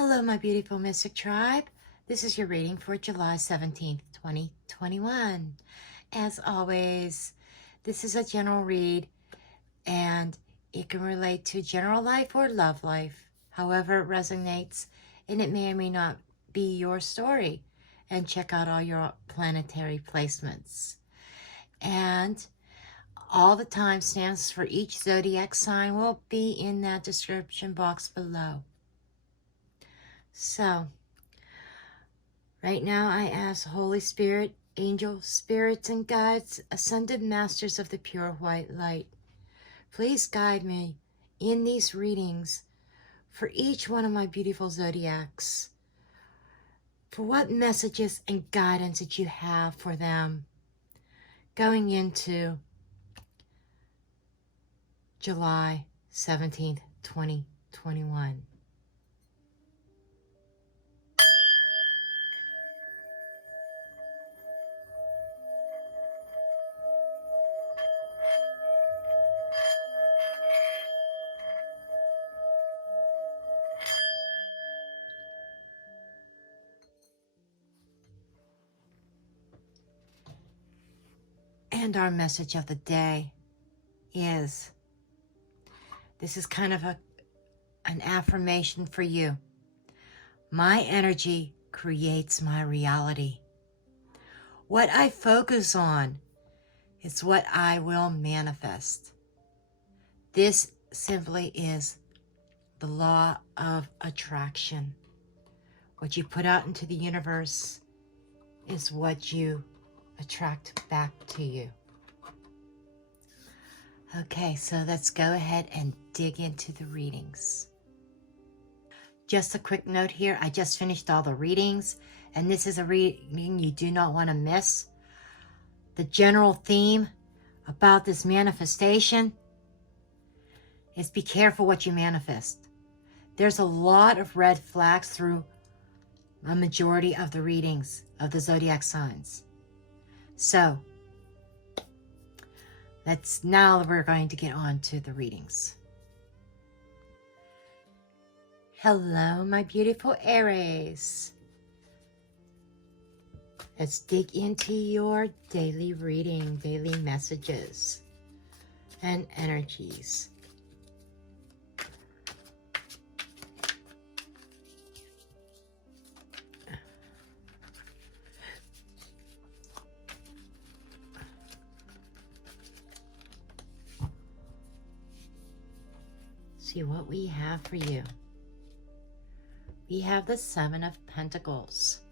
Hello, my beautiful Mystic Tribe. This is your reading for July 17th, 2021. As always, this is a general read, and it can relate to general life or love life, however it resonates, and it may or may not be your story. And check out all your planetary placements. And all the timestamps for each zodiac sign will be in that description box below. So, right now I ask Holy Spirit, angel spirits and guides, ascended masters of the pure white light, please guide me in these readings for each one of my beautiful zodiacs. For what messages and guidance that you have for them going into July 17th, 2021. And our message of the day is, this is kind of an affirmation for you. My energy creates my reality. What I focus on is what I will manifest. This simply is the law of attraction. What you put out into the universe is what you attract back to you. Okay, so let's go ahead and dig into the readings. Just a quick note here, I just finished all the readings, and this is a reading you do not want to miss. The general theme about this manifestation is be careful what you manifest. There's a lot of red flags through a majority of the readings of the zodiac signs. So, now we're going to get on to the readings. Hello, my beautiful Aries. Let's dig into your daily reading, daily messages and energies. See what we have for you. We have the Seven of Pentacles.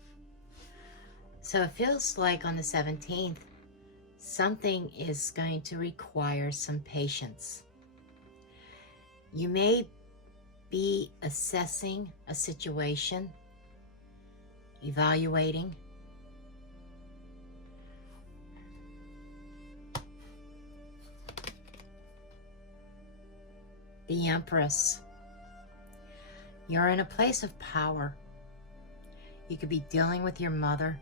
So it feels like on the 17th, something is going to require some patience. You may be assessing a situation, evaluating. The Empress. You're in a place of power. You could be dealing with your mother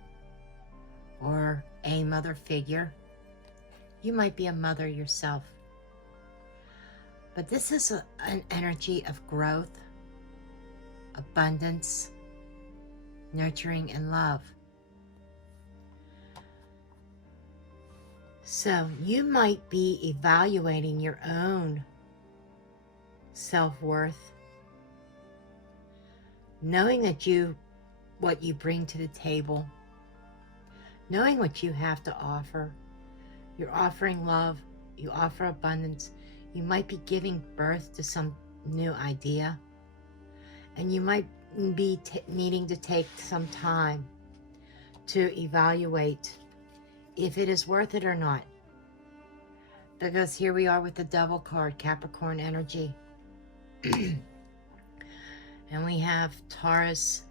or a mother figure. You might be a mother yourself. But this is an energy of growth, abundance, nurturing, and love. So you might be evaluating your own self-worth, knowing that what you bring to the table, knowing what you have to offer. You're offering love, you offer abundance, you might be giving birth to some new idea, and you might be needing to take some time to evaluate if it is worth it or not. Because here we are with the Devil card, Capricorn energy. And we have Taurus,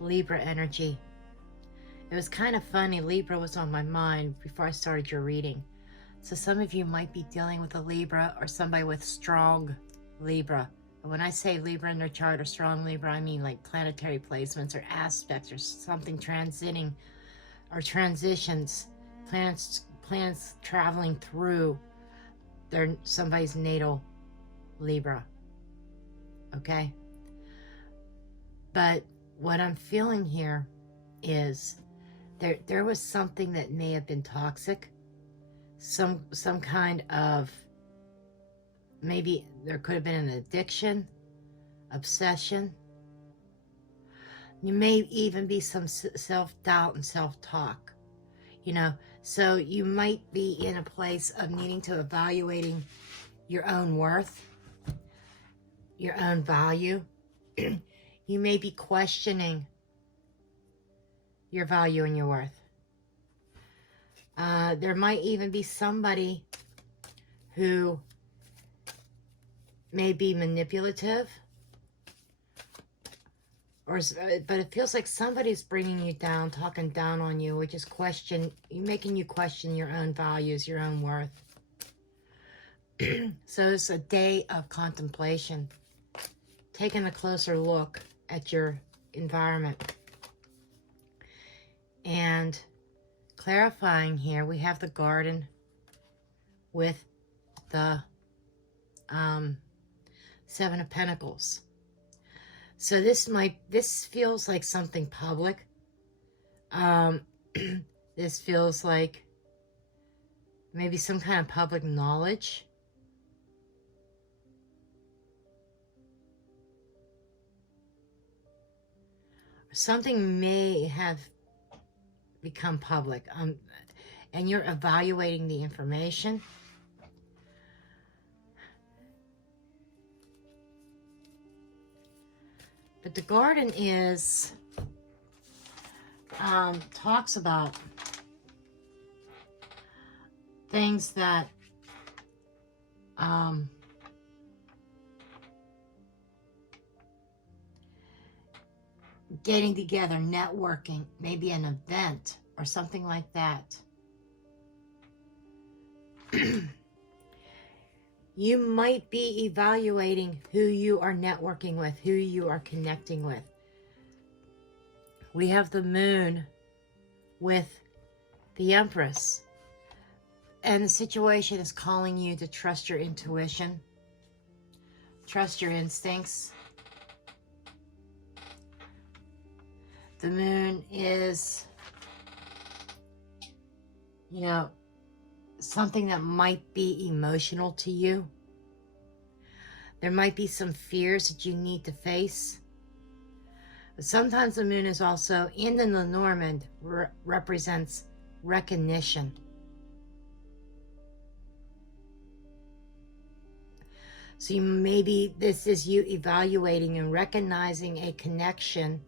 Libra energy. It was kind of funny, Libra was on my mind before I started your reading. So some of you might be dealing with a Libra or somebody with strong Libra. And when I say Libra in their chart or strong Libra, I mean like planetary placements or aspects or something transiting or transitions, planets traveling through somebody's natal Libra. Okay? But what I'm feeling here is there was something that may have been toxic, some kind of, maybe there could have been an addiction, obsession. You may even be some self-doubt and self-talk, you know. So you might be in a place of needing to evaluating your own worth, your own value. You may be questioning your value and your worth. There might even be somebody who may be manipulative, but it feels like somebody's bringing you down, talking down on you, which is making you question your own values, your own worth. So it's a day of contemplation, taking a closer look at your environment. And clarifying here, we have the garden with the Seven of Pentacles. So this feels like something public. This feels like maybe some kind of public knowledge. Something may have become public, and you're evaluating the information. But the garden is, talks about things that, getting together, networking, maybe an event or something like that. You might be evaluating who you are networking with, who you are connecting with. We have the moon with the Empress. And the situation is calling you to trust your intuition, trust your instincts. The moon is, you know, something that might be emotional to you. There might be some fears that you need to face. But sometimes the moon is also in the Lenormand, represents recognition. So maybe this is you evaluating and recognizing a connection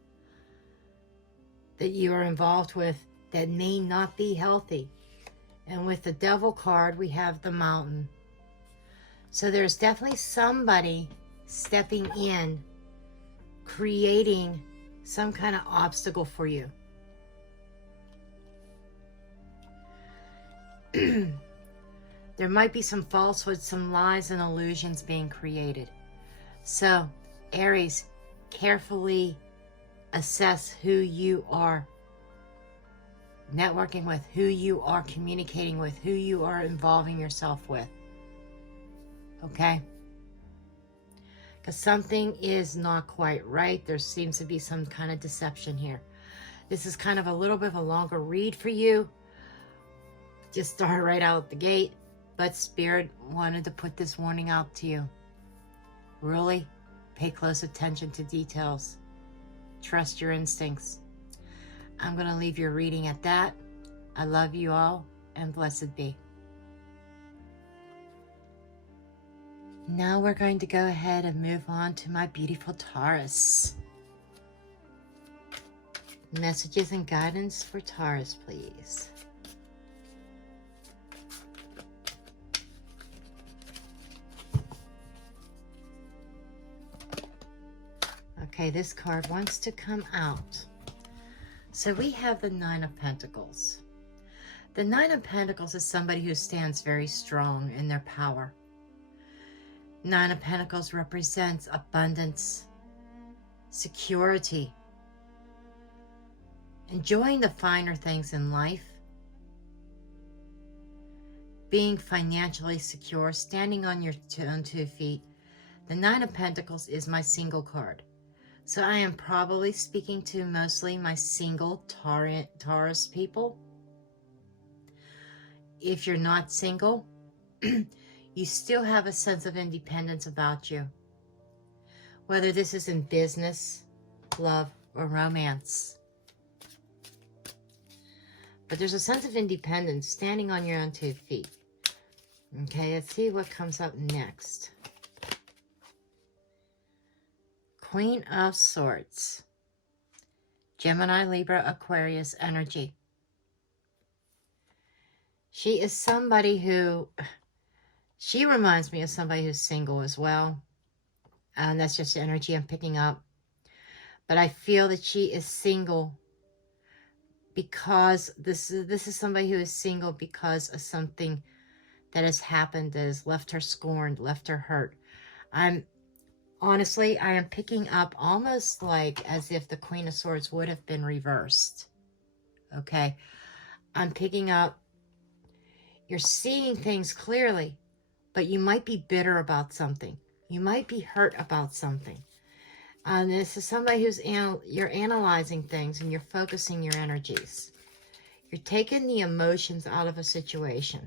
that you are involved with that may not be healthy. And with the Devil card, we have the Mountain. So there's definitely somebody stepping in, creating some kind of obstacle for you. There might be some falsehoods, some lies and illusions being created. So, Aries, carefully assess who you are networking with, who you are communicating with, who you are involving yourself with. Okay? Because something is not quite right. There seems to be some kind of deception here. This is kind of a little bit of a longer read for you. Just start right out the gate. But Spirit wanted to put this warning out to you. Really pay close attention to details. Trust your instincts. I'm going to leave your reading at that. I love you all, and blessed be. Now we're going to go ahead and move on to my beautiful Taurus. Messages and guidance for Taurus, please. Okay, this card wants to come out. So we have the Nine of Pentacles. The Nine of Pentacles is somebody who stands very strong in their power. Nine of Pentacles represents abundance, security, enjoying the finer things in life, being financially secure, standing on your own 2 feet. The Nine of Pentacles is my single card. So I am probably speaking to mostly my single Taurus people. If you're not single, you still have a sense of independence about you. Whether this is in business, love, or romance. But there's a sense of independence, standing on your own 2 feet. Okay, let's see what comes up next. Queen of Swords. Gemini, Libra, Aquarius energy. She is somebody who, she reminds me of somebody who's single as well. And that's just the energy I'm picking up. But I feel that she is single because this is somebody who is single because of something that has happened that has left her scorned, left her hurt. Honestly, I am picking up almost like as if the Queen of Swords would have been reversed. Okay? I'm picking up, you're seeing things clearly, but you might be bitter about something. You might be hurt about something. This is somebody who's, you're analyzing things and you're focusing your energies. You're taking the emotions out of a situation.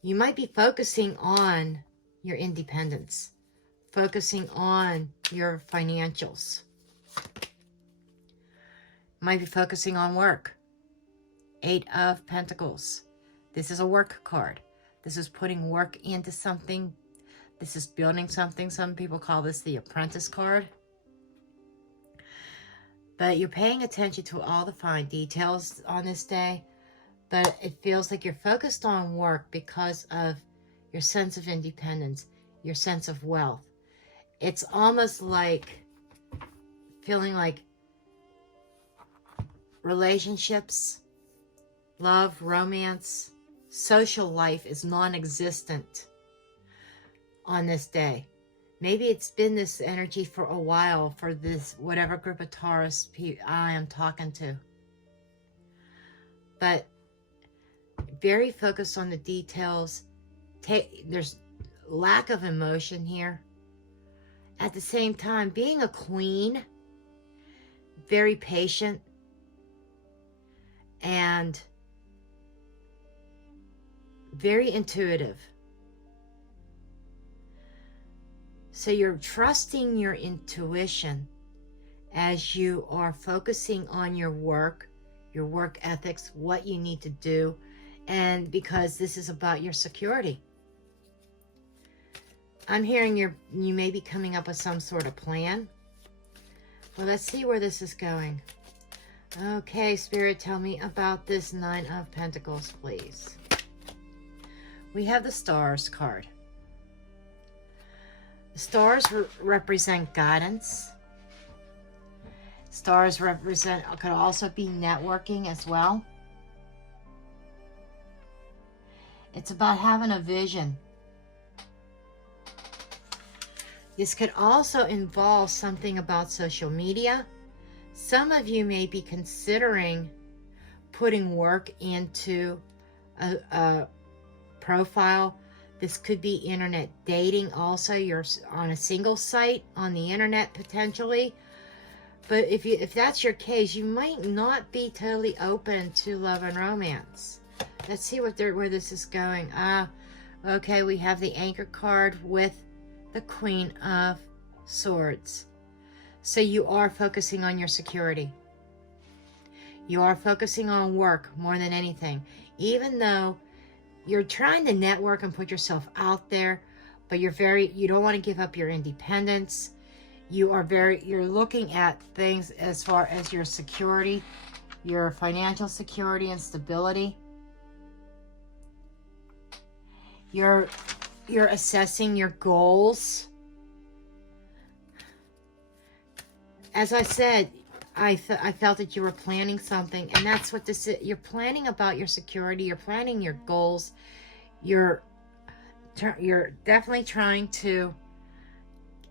You might be focusing on your independence, focusing on your financials. You might be focusing on work. 8 of Pentacles. This is a work card. This is putting work into something. This is building something. Some people call this the apprentice card. But you're paying attention to all the fine details on this day. But it feels like you're focused on work because of your sense of independence, your sense of wealth. It's almost like feeling like relationships, love, romance, social life is non-existent on this day. Maybe it's been this energy for a while for this, whatever group of Taurus I am talking to. But very focused on the details. There's lack of emotion here. At the same time, being a queen, very patient and very intuitive. So you're trusting your intuition as you are focusing on your work ethics, what you need to do, and because this is about your security. I'm hearing you may be coming up with some sort of plan. Well, let's see where this is going. Okay, Spirit, tell me about this 9 of Pentacles, please. We have the Stars card. The stars represent guidance. Stars could also be networking as well. It's about having a vision. This could also involve something about social media. Some of you may be considering putting work into a profile. This could be internet dating also. You're on a single site on the internet potentially. But if that's your case, you might not be totally open to love and romance. Let's see where this is going. Okay, we have the Anchor card with the Queen of Swords. So you are focusing on your security. You are focusing on work more than anything. Even though you're trying to network and put yourself out there, but you don't want to give up your independence. You're looking at things as far as your security, your financial security and stability. You're assessing your goals. As I said, I felt that you were planning something, and that's what this is. You're planning about your security. You're planning your goals. You're definitely trying to,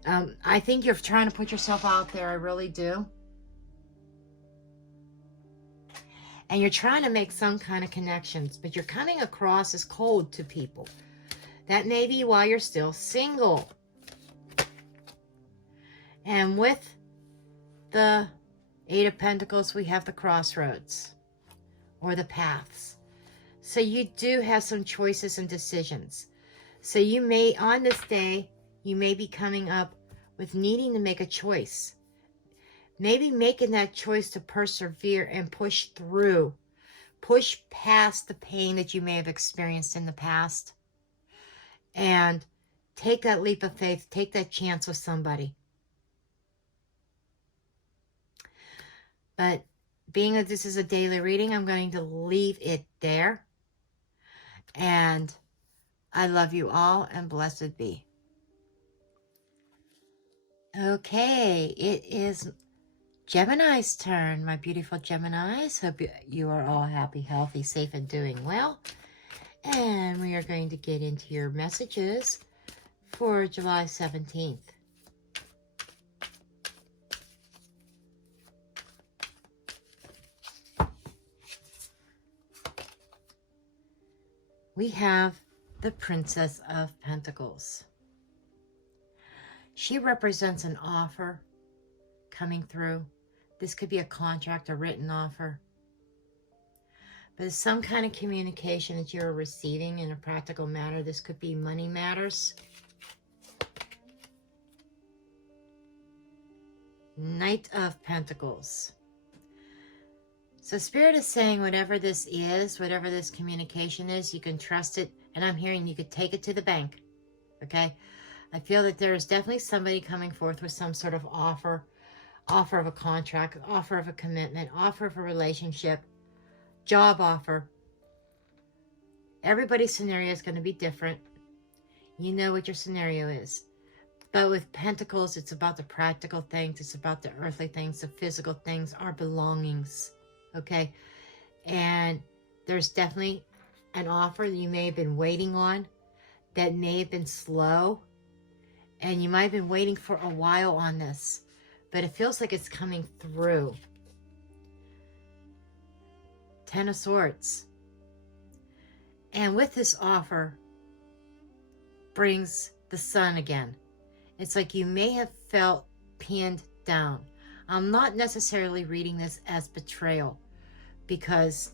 I think you're trying to put yourself out there. I really do. And you're trying to make some kind of connections, but you're coming across as cold to people. That may be why you're still single. And with the Eight of Pentacles, we have the crossroads or the paths. So you do have some choices and decisions. So you may, on this day, you may be coming up with needing to make a choice. Maybe making that choice to persevere and push through. Push past the pain that you may have experienced in the past. And take that leap of faith. Take that chance with somebody. But being that this is a daily reading, I'm going to leave it there. And I love you all, and blessed be. Okay, it is Gemini's turn, my beautiful Geminis. Hope you are all happy, healthy, safe, and doing well. And we are going to get into your messages for July 17th. We have the Princess of Pentacles. She represents an offer coming through. This could be a contract, a written offer. But it's some kind of communication that you're receiving in a practical matter. This could be money matters. Knight of Pentacles. So Spirit is saying whatever this is, whatever this communication is, you can trust it. And I'm hearing you could take it to the bank. Okay? I feel that there is definitely somebody coming forth with some sort of offer of a contract, offer of a commitment, offer of a relationship, job offer. Everybody's scenario is going to be different. You know what your scenario is. But with Pentacles, it's about the practical things. It's about the earthly things, the physical things, our belongings. Okay? And there's definitely an offer that you may have been waiting on that may have been slow. And you might have been waiting for a while on this. But it feels like it's coming through. Ten of Swords. And with this offer brings the Sun again. It's like you may have felt pinned down. I'm not necessarily reading this as betrayal because,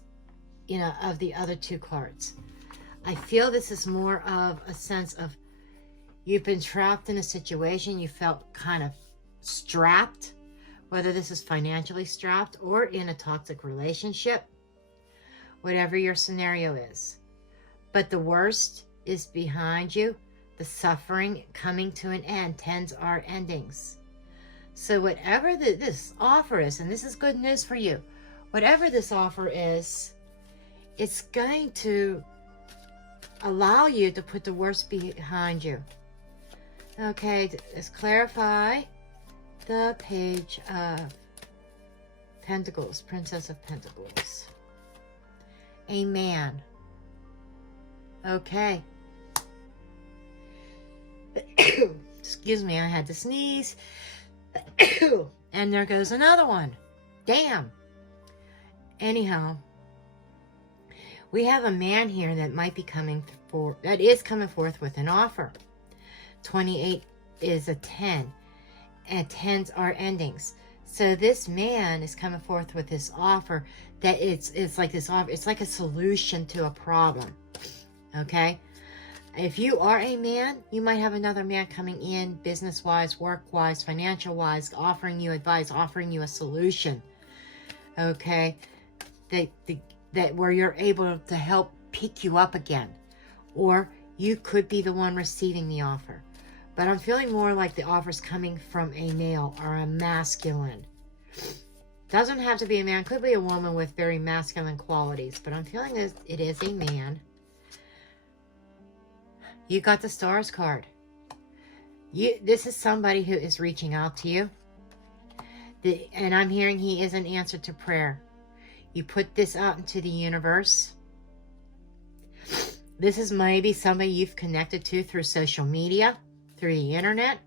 you know, of the other two cards. I feel this is more of a sense of you've been trapped in a situation. You felt kind of strapped, whether this is financially strapped or in a toxic relationship, whatever your scenario is. But the worst is behind you. The suffering coming to an end. Tens are endings. So whatever this offer is, and this is good news for you, whatever this offer is, it's going to allow you to put the worst behind you. Okay, let's clarify the Page of Pentacles, Princess of Pentacles. A man. Okay. Excuse me, I had to sneeze. And there goes another one. Damn. Anyhow, we have a man here that might be coming forth, that is coming forth with an offer. 28 is a 10, and 10s are endings. So this man is coming forth with this offer that it's like this offer, it's like a solution to a problem. Okay? If you are a man, you might have another man coming in business-wise, work-wise, financial-wise, offering you advice, offering you a solution. Okay? That where you're able to help pick you up again. Or you could be the one receiving the offer. But I'm feeling more like the offer's coming from a male or a masculine. Doesn't have to be a man. Could be a woman with very masculine qualities. But I'm feeling it is a man. You got the Stars card. This is somebody who is reaching out to you. And I'm hearing he is an answer to prayer. You put this out into the universe. This is maybe somebody you've connected to through social media, through the internet.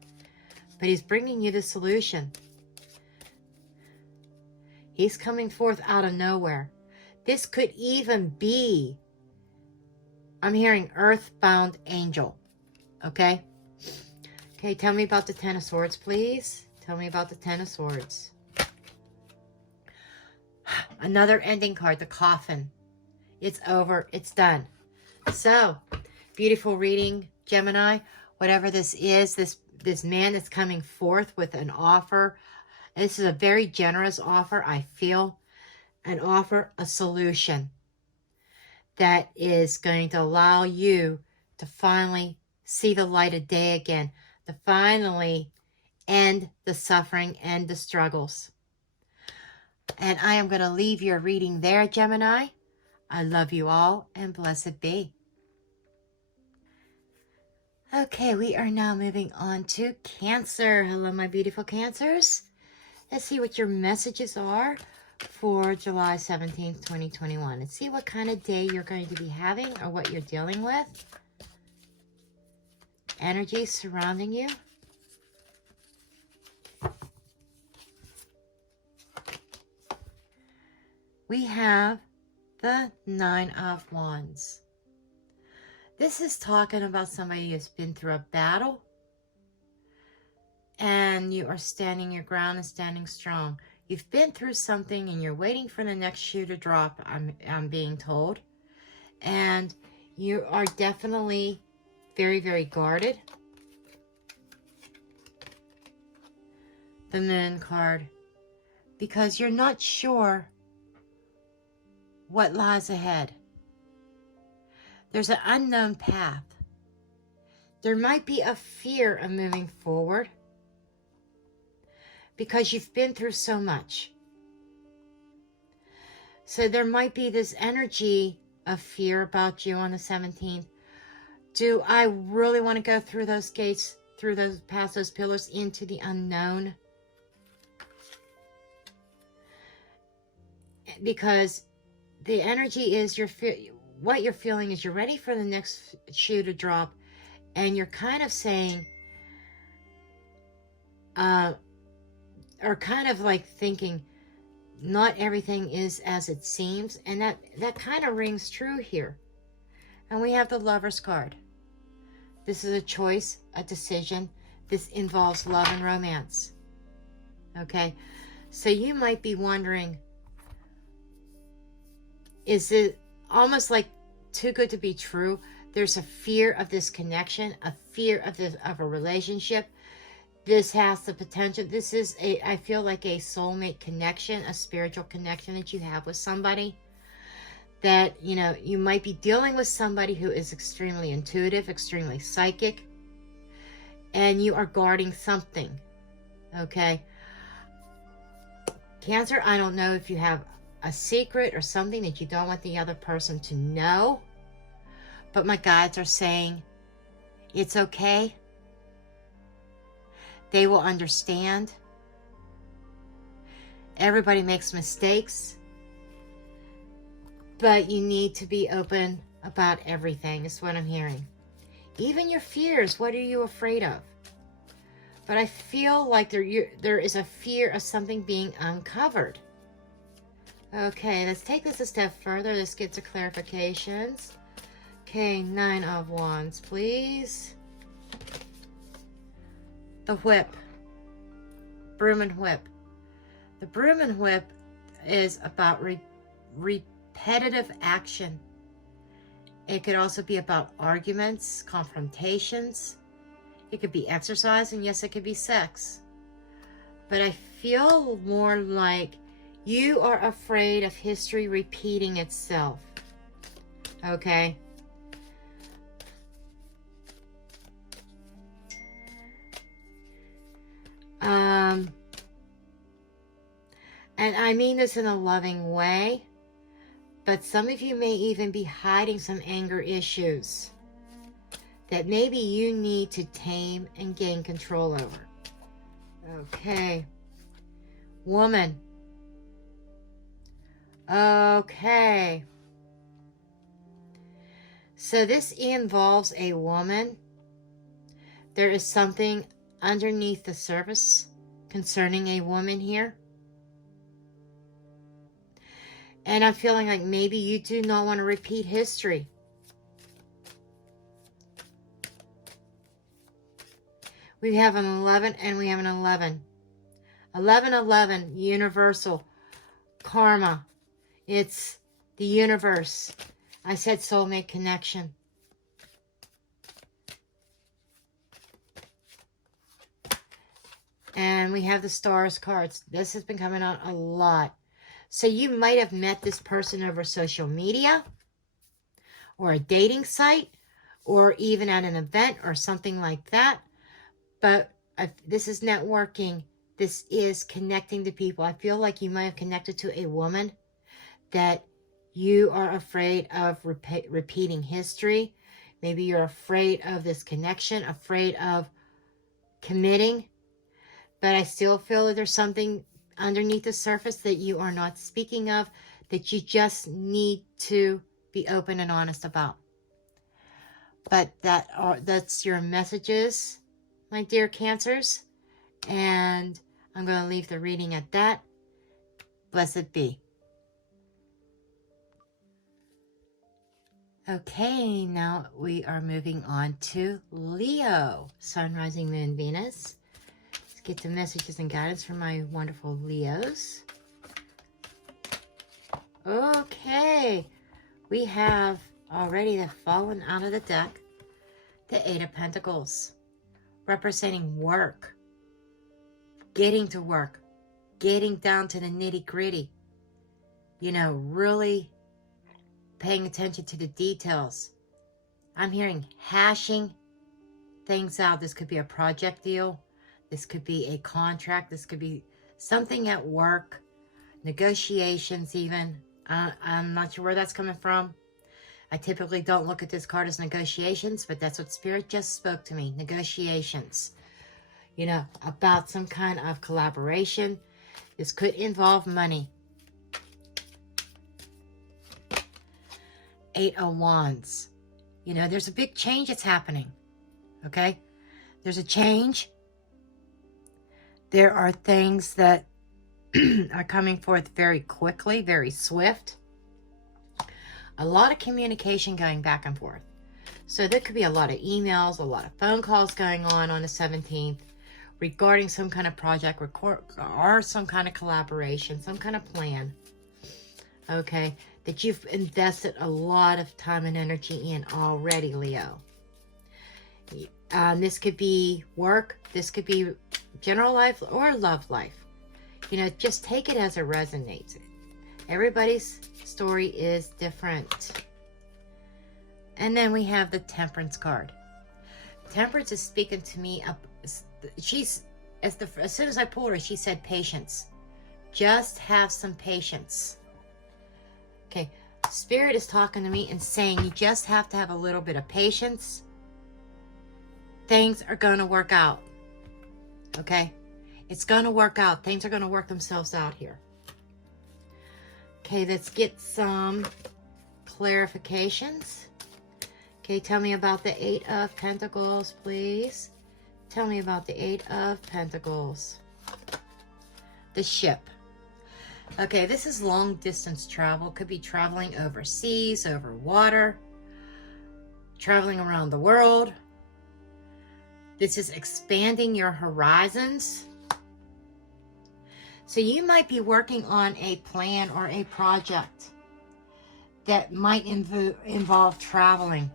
But he's bringing you the solution. He's coming forth out of nowhere. This could even be, I'm hearing earthbound angel. Okay? Okay, tell me about the Ten of Swords, please. Tell me about the Ten of Swords. Another ending card, the Coffin. It's over. It's done. So, beautiful reading, Gemini. Whatever this is, this man that's coming forth with an offer. This is a very generous offer, I feel. An offer, a solution that is going to allow you to finally see the light of day again. To finally end the suffering and the struggles. And I am going to leave your reading there, Gemini. I love you all, and blessed be. Okay, we are now moving on to Cancer. Hello, my beautiful Cancers. Let's see what your messages are for July 17th, 2021. Let's see what kind of day you're going to be having or what you're dealing with. Energy surrounding you. We have the Nine of Wands. This is talking about somebody who's been through a battle and you are standing your ground and standing strong. You've been through something and you're waiting for the next shoe to drop, I'm being told. And you are definitely very, very guarded. The Moon card. Because you're not sure what lies ahead. There's an unknown path. There might be a fear of moving forward because you've been through so much. So there might be this energy of fear about you on the 17th. Do I really want to go through those gates, through those, past those pillars into the unknown? Because the energy is what you're feeling is you're ready for the next shoe to drop, and you're kind of saying, or kind of like thinking, not everything is as it seems, and that kind of rings true here. And we have the Lover's card. This is a choice, a decision. This involves love and romance. Okay, so you might be wondering, is it almost like too good to be true? There's a fear of this connection, a fear of a relationship. This has the potential. This is I feel like a soulmate connection, a spiritual connection that you have with somebody. That, you know, you might be dealing with somebody who is extremely intuitive, extremely psychic, and you are guarding something. Okay? Cancer, I don't know if you have a secret or something that you don't want the other person to know, but my guides are saying it's okay. They will understand. Everybody makes mistakes, but you need to be open about everything, is what I'm hearing. Even your fears, what are you afraid of? But I feel like there is a fear of something being uncovered. Okay, let's take this a step further. Let's get to clarifications. Okay, Nine of Wands, please. The Whip. Broom and Whip. The Broom and Whip is about repetitive action. It could also be about arguments, confrontations. It could be exercise, and yes, it could be sex. But I feel more like you are afraid of history repeating itself. Okay? And I mean this in a loving way, but some of you may even be hiding some anger issues that maybe you need to tame and gain control over. Okay. Woman. Okay. So this involves a woman. There is something underneath the surface concerning a woman here. And I'm feeling like maybe you do not want to repeat history. We have an 11 and we have an 11. 1111, universal karma. It's the universe. I said soulmate connection. And we have the stars cards. This has been coming out a lot. So you might have met this person over social media or a dating site or even at an event or something like that. But this is networking. This is connecting to people. I feel like you might have connected to a woman that you are afraid of repeating history. Maybe you're afraid of this connection, afraid of committing. But I still feel that there's something underneath the surface that you are not speaking of, that you just need to be open and honest about. But that's your messages, my dear Cancers. And I'm going to leave the reading at that. Blessed be. Okay, now we are moving on to Leo. Sun, rising, moon, Venus. Let's get the messages and guidance from my wonderful Leos. Okay, we have already fallen out of the deck the Eight of Pentacles, representing work, getting to work, getting down to the nitty-gritty, you know, really paying attention to the details. I'm hearing hashing things out. This could be a project deal. This could be a contract. This could be something at work, negotiations even. I'm not sure where that's coming from. I typically don't look at this card as negotiations, but that's what Spirit just spoke to me. Negotiations. You know, about some kind of collaboration. This could involve money. Eight of Wands. You know, there's a big change that's happening. Okay? There's a change. There are things that are coming forth very quickly, very swift. A lot of communication going back and forth. So there could be a lot of emails, a lot of phone calls going on the 17th regarding some kind of project or some kind of collaboration, some kind of plan. Okay, that you've invested a lot of time and energy in already, Leo. This could be work, this could be general life or love life. You know, just take it as it resonates. Everybody's story is different. And then we have the Temperance card. Temperance is speaking to me. She's, as soon as I pulled her, she said patience. Just have some patience. Okay, Spirit is talking to me and saying you just have to have a little bit of patience. Things are going to work out. Okay? It's going to work out. Things are going to work themselves out here. Okay, let's get some clarifications. Okay, tell me about the Eight of Pentacles, please. Tell me about the Eight of Pentacles. The Ship. Okay, this is long distance travel. Could be traveling overseas, over water, traveling around the world. This is expanding your horizons. So you might be working on a plan or a project that might involve traveling.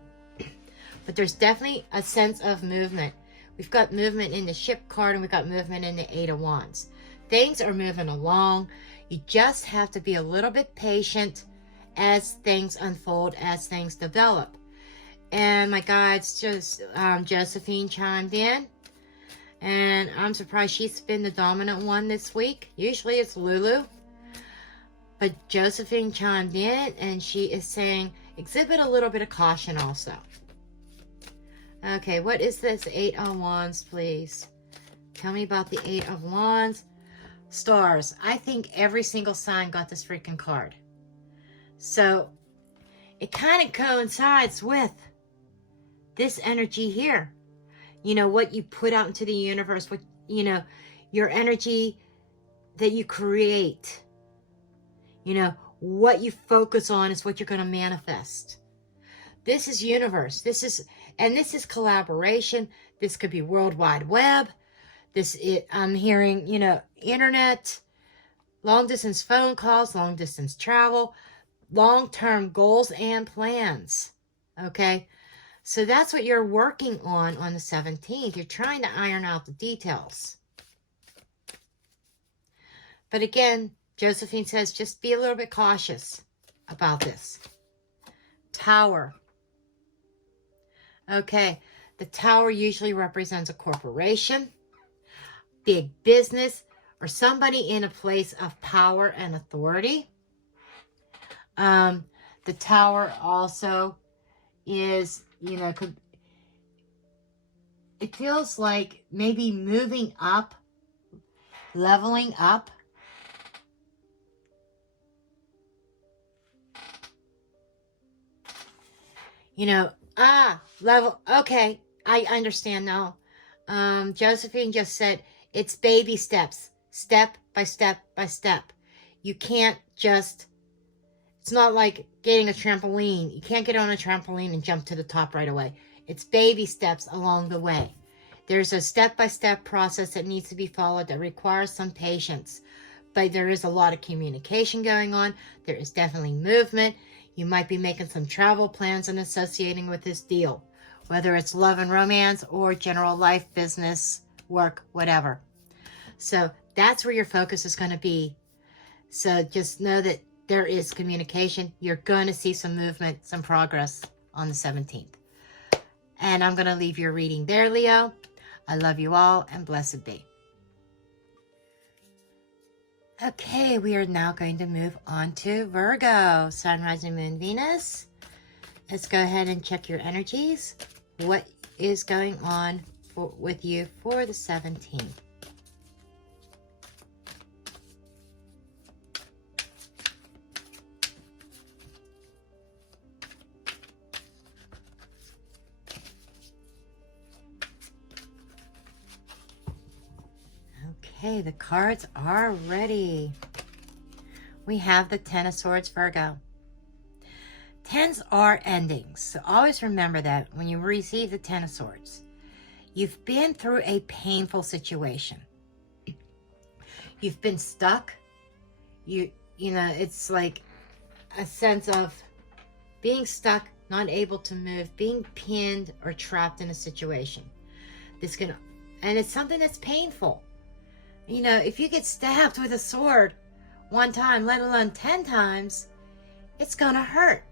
But there's definitely a sense of movement. We've got movement in the Ship card and we've got movement in the Eight of Wands. Things are moving along. You just have to be a little bit patient as things unfold, as things develop. And my guides, Josephine chimed in. And I'm surprised she's been the dominant one this week. Usually it's Lulu. But Josephine chimed in and she is saying, exhibit a little bit of caution also. Okay, what is this Eight of Wands, please? Tell me about the Eight of Wands. Stars. I think every single sign got this freaking card. So it kind of coincides with this energy here. You know, what you put out into the universe, what, you know, your energy that you create. You know, what you focus on is what you're going to manifest. This is universe. This is collaboration. This could be World Wide Web. I'm hearing, you know, internet, long distance phone calls, long distance travel, long-term goals and plans. Okay. So that's what you're working on the 17th. You're trying to iron out the details. But again, Josephine says, just be a little bit cautious about this. Tower. Okay. The tower usually represents a corporation, big business, or somebody in a place of power and authority. The tower also is, you know, it feels like maybe moving up, leveling up. You know, level. Okay, I understand now. Josephine just said it's baby steps, step by step by step. You can't just, it's not like getting a trampoline. You can't get on a trampoline and jump to the top right away. It's baby steps along the way. There's a step-by-step process that needs to be followed that requires some patience. But there is a lot of communication going on. There is definitely movement. You might be making some travel plans and associating with this deal, whether it's love and romance or general life, business, work, whatever. So that's where your focus is going to be. So just know that there is communication. You're going to see some movement, some progress on the 17th. And I'm going to leave your reading there, Leo. I love you all, and blessed be. Okay, we are now going to move on to Virgo, Sun, Rising, Moon, Venus. Let's go ahead and check your energies. What is going on with you for the 17th? Okay, the cards are ready. We have the Ten of Swords, Virgo. Tens are endings, so always remember that when you receive the Ten of Swords. You've been through a painful situation. You've been stuck. You know, it's like a sense of being stuck, not able to move, being pinned or trapped in a situation. And it's something that's painful. You know, if you get stabbed with a sword one time, let alone 10 times, it's gonna hurt.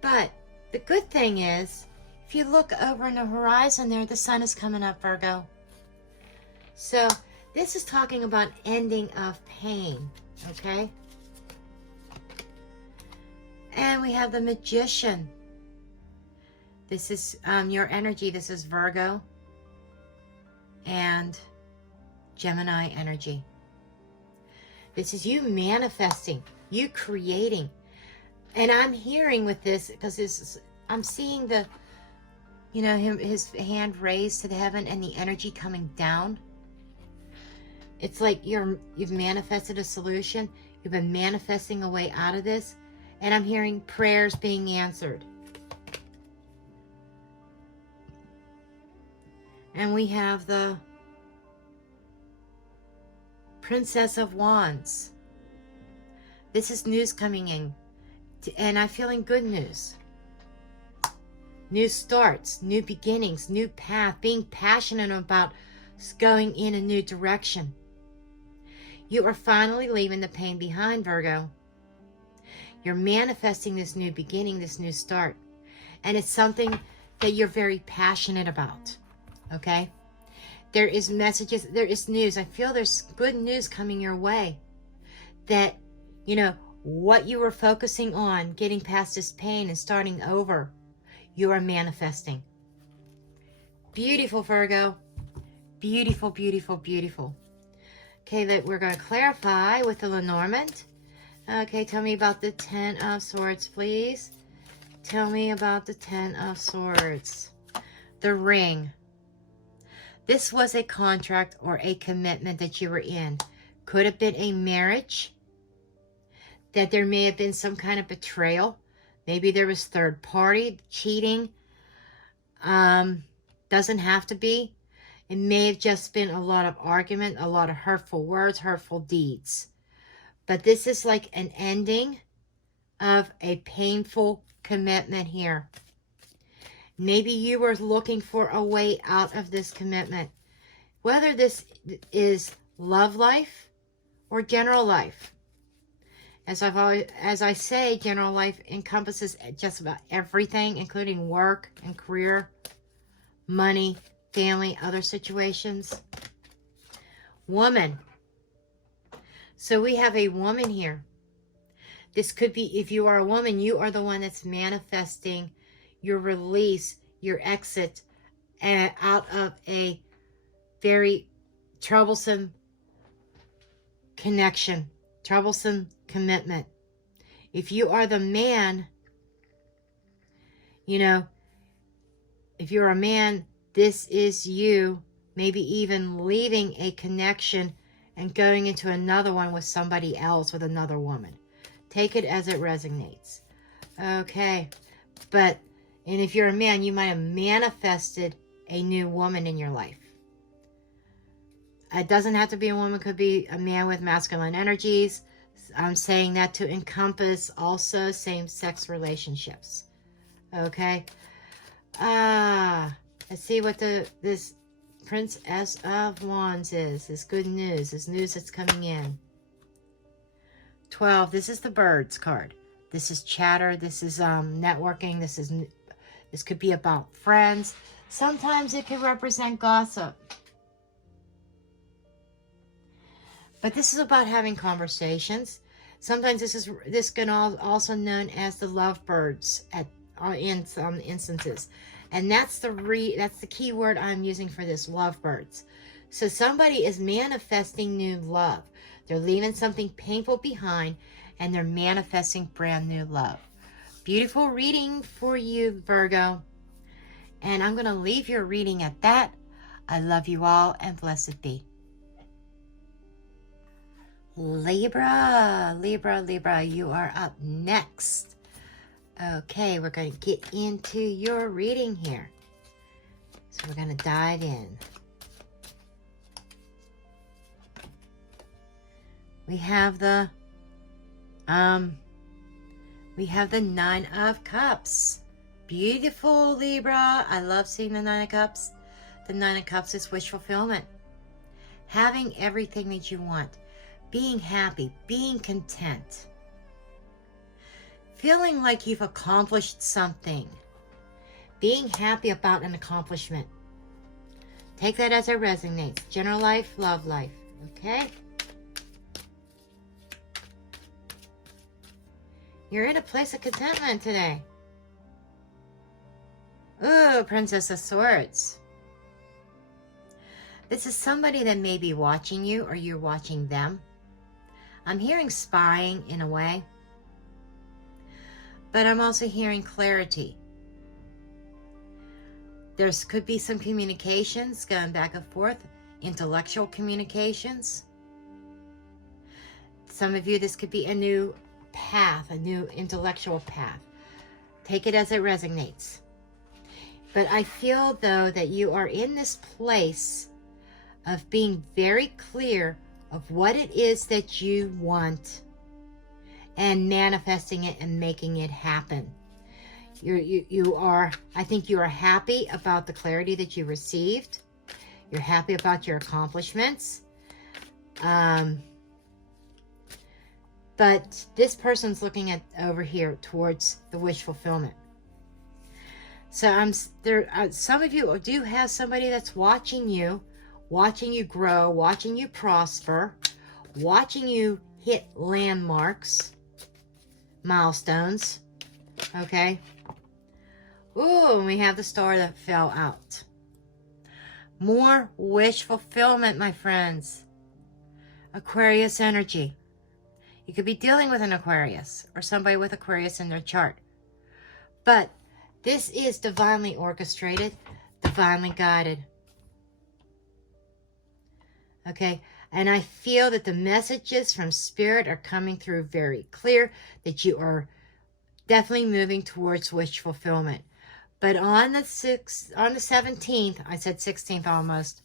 But the good thing is, if you look over in the horizon there, the sun is coming up, Virgo. So this is talking about ending of pain, okay? And we have the Magician. This is your energy. This is Virgo and Gemini energy. This is you manifesting, you creating. And I'm hearing with this because I'm seeing the, you know, his hand raised to the heaven and the energy coming down. It's like you've manifested a solution. You've been manifesting a way out of this. And I'm hearing prayers being answered. And we have the Princess of Wands. This is news coming in. And I'm feeling good news. New starts, new beginnings, new path, being passionate about going in a new direction. You are finally leaving the pain behind, Virgo. You're manifesting this new beginning, this new start. And it's something that you're very passionate about. Okay? There is messages, there is news. I feel there's good news coming your way. That, you know, what you were focusing on, getting past this pain and starting over, you are manifesting. Beautiful, Virgo. Beautiful, beautiful, beautiful. Okay, we're going to clarify with the Lenormand. Okay, tell me about the Ten of Swords, please. Tell me about the Ten of Swords. The Ring. This was a contract or a commitment that you were in. Could have been a marriage. That there may have been some kind of betrayal. Maybe there was third party cheating. Doesn't have to be. It may have just been a lot of argument, a lot of hurtful words, hurtful deeds. But this is like an ending of a painful commitment here. Maybe you were looking for a way out of this commitment. Whether this is love life or general life. As I say, general life encompasses just about everything, including work and career, money, family, other situations. Woman. So we have a woman here. This could be, if you are a woman, you are the one that's manifesting your release, your exit out of a very troublesome connection, troublesome commitment. If you are the man, you know, if you're a man, this is you maybe even leaving a connection and going into another one with somebody else, with another woman. Take it as it resonates. Okay. And if you're a man, you might have manifested a new woman in your life. It doesn't have to be a woman. It could be a man with masculine energies. I'm saying that to encompass also same-sex relationships. Okay. Let's see what this Princess of Wands is. This good news. This news that's coming in. 12. This is the Birds card. This is chatter. This is networking. This could be about friends. Sometimes it could represent gossip. But this is about having conversations. Sometimes this can also known as the lovebirds in some instances. And that's the key word I'm using for this, lovebirds. So somebody is manifesting new love. They're leaving something painful behind and they're manifesting brand new love. Beautiful reading for you, Virgo. And I'm going to leave your reading at that. I love you all and blessed be. Libra, you are up next. Okay, we're going to get into your reading here. So we're going to dive in. We have the Nine of Cups. Beautiful, Libra. I love seeing the Nine of Cups. The Nine of Cups is wish fulfillment. Having everything that you want. Being happy, being content, feeling like you've accomplished something, being happy about an accomplishment. Take that as it resonates. General life, love life, okay? You're in a place of contentment today. Ooh, Princess of Swords. This is somebody that may be watching you or you're watching them. I'm hearing spying in a way, but I'm also hearing clarity. Could be some communications going back and forth, intellectual communications. Some of you, this could be a new path, a new intellectual path. Take it as it resonates. But I feel, though, that you are in this place of being very clear of what it is that you want and manifesting it and making it happen. I think you are happy about the clarity that you received. You're happy about your accomplishments. But this person's looking at over here towards the wish fulfillment. So some of you do have somebody that's watching you grow, watching you prosper, watching you hit landmarks, milestones, okay? Ooh, and we have the star that fell out. More wish fulfillment, my friends. Aquarius energy. You could be dealing with an Aquarius or somebody with Aquarius in their chart. But this is divinely orchestrated, divinely guided. Okay, and I feel that the messages from Spirit are coming through very clear, that you are definitely moving towards wish fulfillment. But on the 17th, I said 16th almost,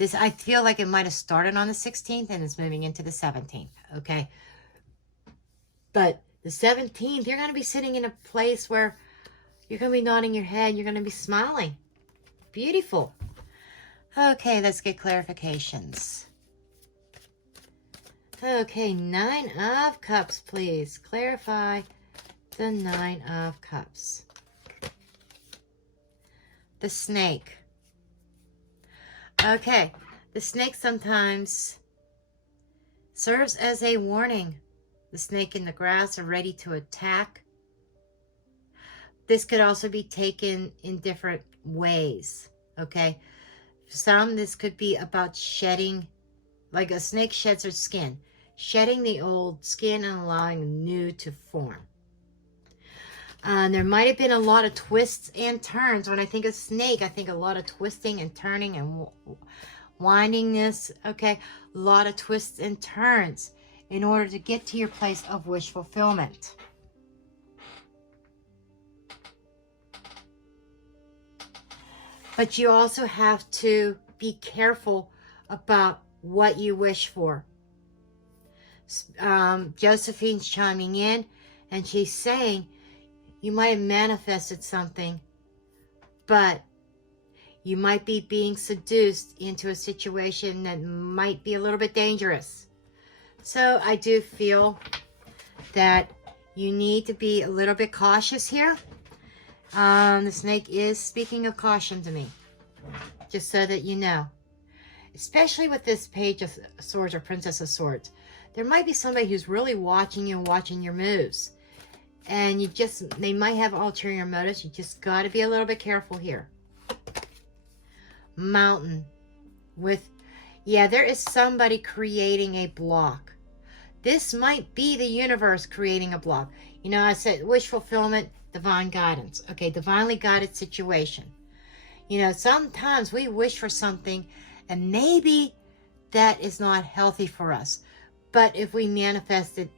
This, I feel like it might have started on the 16th and it's moving into the 17th, okay? But the 17th, you're going to be sitting in a place where you're going to be nodding your head. You're going to be smiling. Beautiful. Okay, let's get clarifications. Okay, 9 of Cups, please. Clarify the 9 of Cups. The snake. Okay, the snake sometimes serves as a warning. The snake in the grass are ready to attack. This could also be taken in different ways, okay? For some, this could be about shedding, like a snake sheds her skin, shedding the old skin and allowing new to form. There might have been a lot of twists and turns. When I think of snake, I think a lot of twisting and turning and windingness, okay? A lot of twists and turns in order to get to your place of wish fulfillment. But you also have to be careful about what you wish for. Josephine's chiming in, and she's saying you might have manifested something, but you might be being seduced into a situation that might be a little bit dangerous. So I do feel that you need to be a little bit cautious here. The snake is speaking of caution to me, just so that you know. Especially with this Page of Swords or Princess of Swords. There might be somebody who's really watching you and watching your moves. And they might have ulterior motives. You just got to be a little bit careful here. Mountain. There is somebody creating a block. This might be the universe creating a block. You know, I said wish fulfillment, divine guidance. Okay, divinely guided situation. You know, sometimes we wish for something and maybe that is not healthy for us. But if we manifest it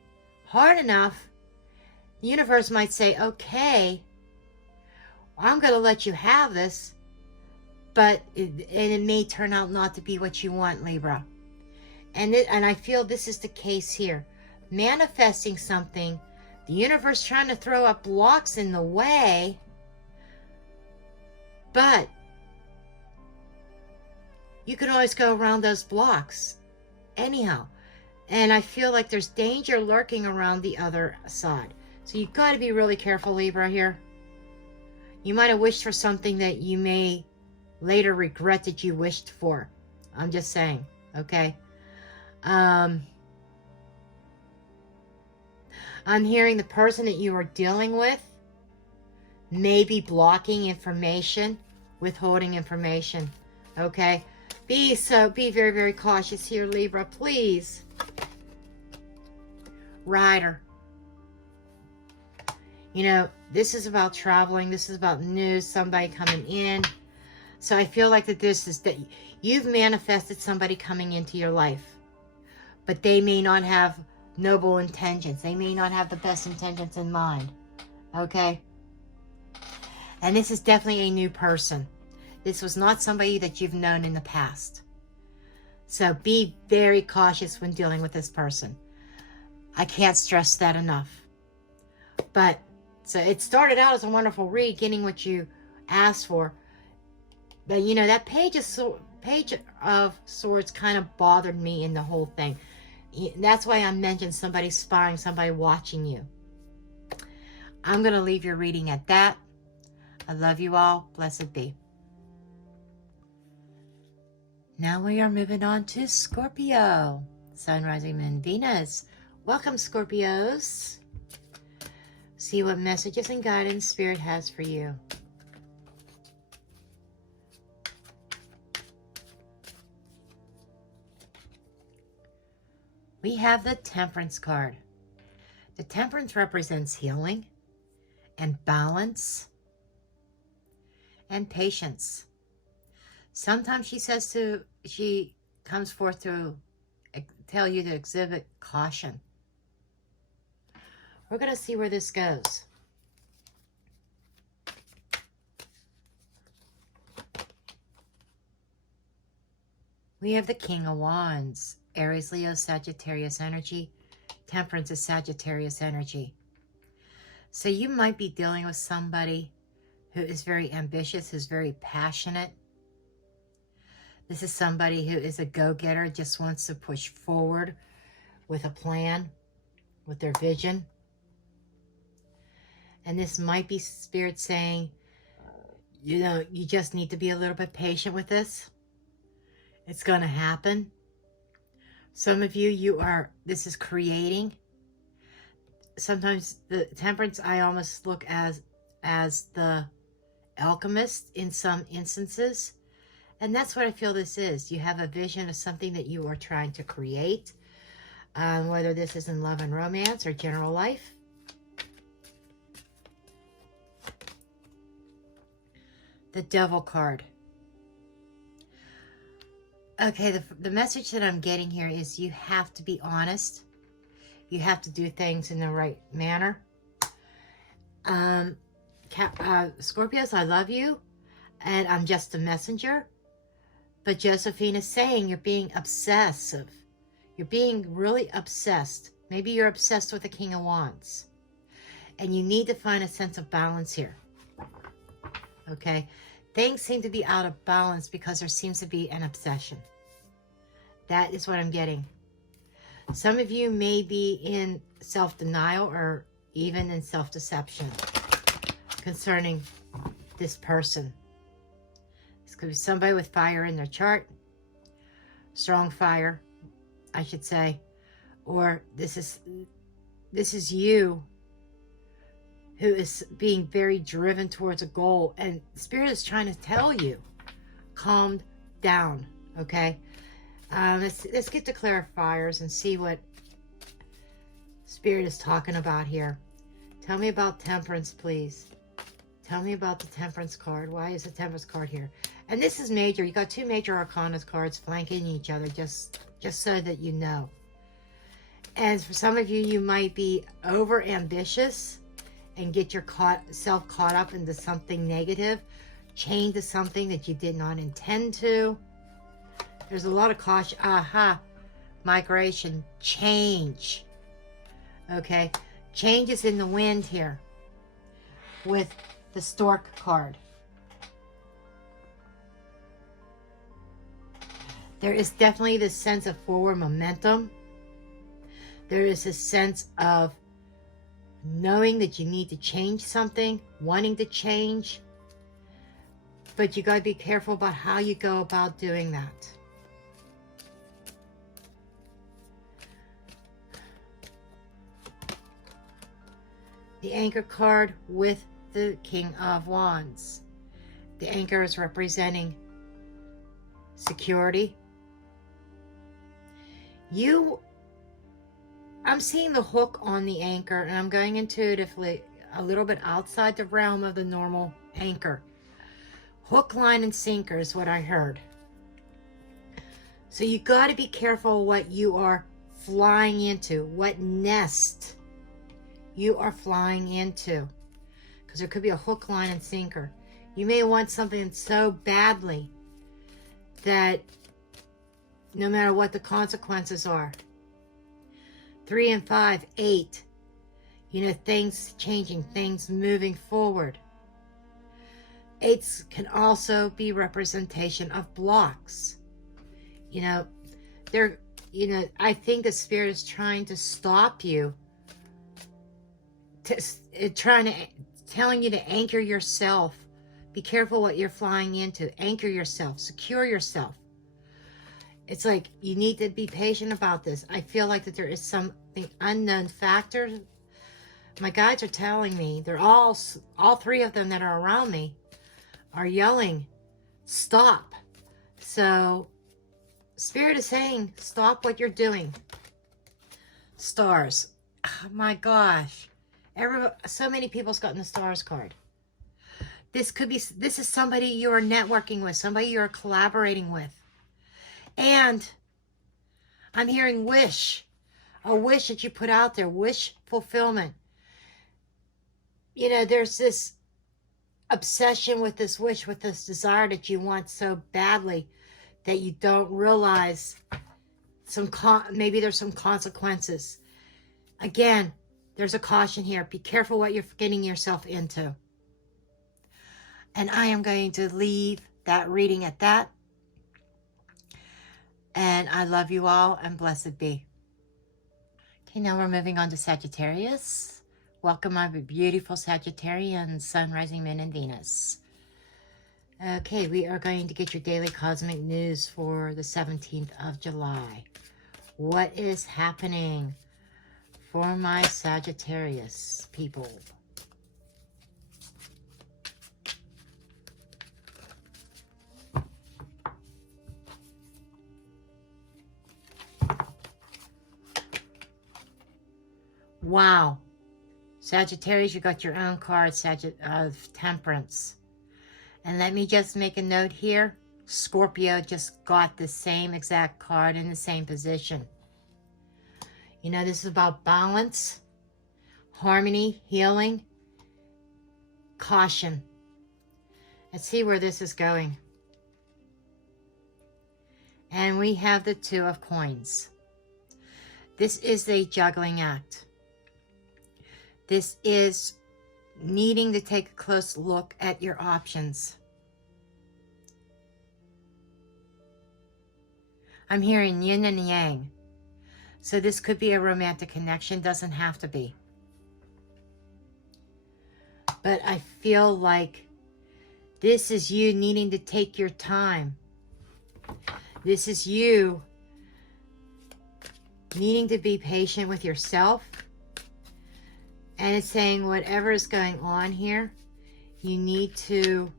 hard enough, the universe might say, okay, I'm going to let you have this, but it may turn out not to be what you want, Libra. And I feel this is the case here. Manifesting something, the universe trying to throw up blocks in the way, but you can always go around those blocks anyhow. And I feel like there's danger lurking around the other side. So you've got to be really careful, Libra, here. You might have wished for something that you may later regret that you wished for. I'm just saying, okay? I'm hearing the person that you are dealing with may be blocking information, withholding information, okay? Be very, very cautious here, Libra, please. Rider. You know, this is about traveling. This is about news, somebody coming in. So I feel like that you've manifested somebody coming into your life. But they may not have noble intentions. They may not have the best intentions in mind. Okay? And this is definitely a new person. This was not somebody that you've known in the past. So be very cautious when dealing with this person. I can't stress that enough. But, so it started out as a wonderful read, getting what you asked for. But, you know, that Page of Swords kind of bothered me in the whole thing. That's why I mentioned somebody spying, somebody watching you. I'm going to leave your reading at that. I love you all. Blessed be. Now we are moving on to Scorpio. Sun, rising, moon, Venus. Welcome, Scorpios. See what messages and guidance Spirit has for you. We have the Temperance card. The Temperance represents healing and balance and patience. Sometimes she comes forth to tell you to exhibit caution. We're going to see where this goes. We have the King of Wands. Aries, Leo, Sagittarius energy. Temperance is Sagittarius energy. So you might be dealing with somebody who is very ambitious, who's very passionate. This is somebody who is a go-getter, just wants to push forward with a plan, with their vision. And this might be Spirit saying, you know, you just need to be a little bit patient with this. It's going to happen. Some of you, this is creating. Sometimes the Temperance I almost look as the alchemist in some instances. And that's what I feel this is. You have a vision of something that you are trying to create. Whether this is in love and romance or general life. The Devil card. Okay, the message that I'm getting here is you have to be honest. You have to do things in the right manner. Scorpios, I love you, and I'm just a messenger. But Josephine is saying you're being obsessive. You're being really obsessed. Maybe you're obsessed with the King of Wands. And you need to find a sense of balance here. Okay? Things seem to be out of balance because there seems to be an obsession. That is what I'm getting. Some of you may be in self-denial or even in self-deception concerning this person. This could be somebody with fire in their chart. Strong fire, I should say. Or this is you who is being very driven towards a goal, and Spirit is trying to tell you, calm down, okay? Let's get to clarifiers and see what Spirit is talking about here. Tell me about Temperance, please. Tell me about the Temperance card. Why is the Temperance card here? And this is major. You got two major arcana cards flanking each other, just so that you know. And for some of you, you might be over ambitious and get yourself caught up into something negative, chained to something that you did not intend to. There's a lot of caution. Migration, change. Okay, change is in the wind here with the Stork card. There is definitely this sense of forward momentum. There is a sense of knowing that you need to change something, wanting to change, but you got to be careful about how you go about doing that. The Anchor card with the King of Wands. The Anchor is representing security. I'm seeing the hook on the anchor, and I'm going intuitively a little bit outside the realm of the normal anchor. Hook, line, and sinker is what I heard. So you got to be careful what you are flying into, what nest you are flying into, because there could be a hook, line, and sinker. You may want something so badly that no matter what the consequences are. 3 and 5, 8. You know, things changing, things moving forward. 8s can also be representation of blocks. You know, I think the Spirit is trying to stop you, telling you to anchor yourself. Be careful what you're flying into. Anchor yourself, secure yourself. It's like you need to be patient about this. I feel like that there is something unknown factor. My guides are telling me, they're all three of them that are around me are yelling, stop. So Spirit is saying, stop what you're doing. Stars. Oh my gosh. So many people's gotten the Stars card. This is somebody you're networking with, somebody you're collaborating with. And I'm hearing wish, a wish that you put out there, wish fulfillment. You know, there's this obsession with this wish, with this desire that you want so badly that you don't realize maybe there's some consequences. Again, there's a caution here. Be careful what you're getting yourself into. And I am going to leave that reading at that. And I love you all, and blessed be. Okay, now we're moving on to Sagittarius. Welcome, my beautiful Sagittarians, Sun, Rising, Moon, and Venus. Okay, we are going to get your daily cosmic news for the 17th of July. What is happening for my Sagittarius people? Wow. Sagittarius, you got your own card, of Temperance. And let me just make a note here. Scorpio just got the same exact card in the same position. You know, this is about balance, harmony, healing, caution. Let's see where this is going. And we have the Two of Coins. This is a juggling act. This is needing to take a close look at your options. I'm hearing yin and yang. So this could be a romantic connection, doesn't have to be. But I feel like this is you needing to take your time. This is you needing to be patient with yourself. And it's saying whatever is going on here, you need to,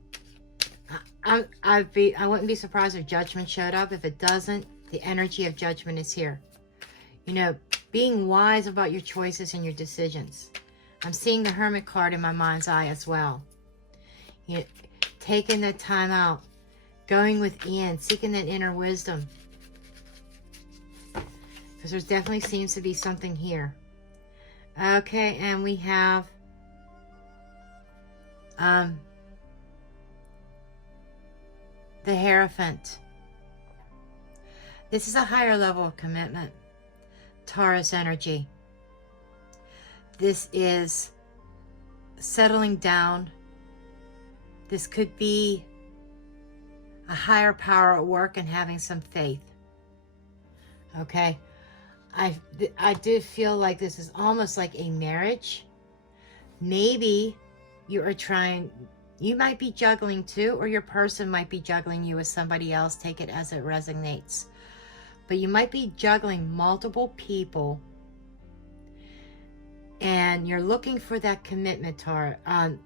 I wouldn't be surprised if judgment showed up. If it doesn't, the energy of judgment is here. You know, being wise about your choices and your decisions. I'm seeing the Hermit card in my mind's eye as well. You know, taking that time out, going within, seeking that inner wisdom. Because there definitely seems to be something here. Okay, and we have the Hierophant. This is a higher level of commitment. Taurus energy. This is settling down. This could be a higher power at work and having some faith. Okay. I do feel like this is almost like a marriage. Maybe you are trying, you might be juggling too, or your person might be juggling you with somebody else. Take it as it resonates. But you might be juggling multiple people, and you're looking for that commitment, Taurus. I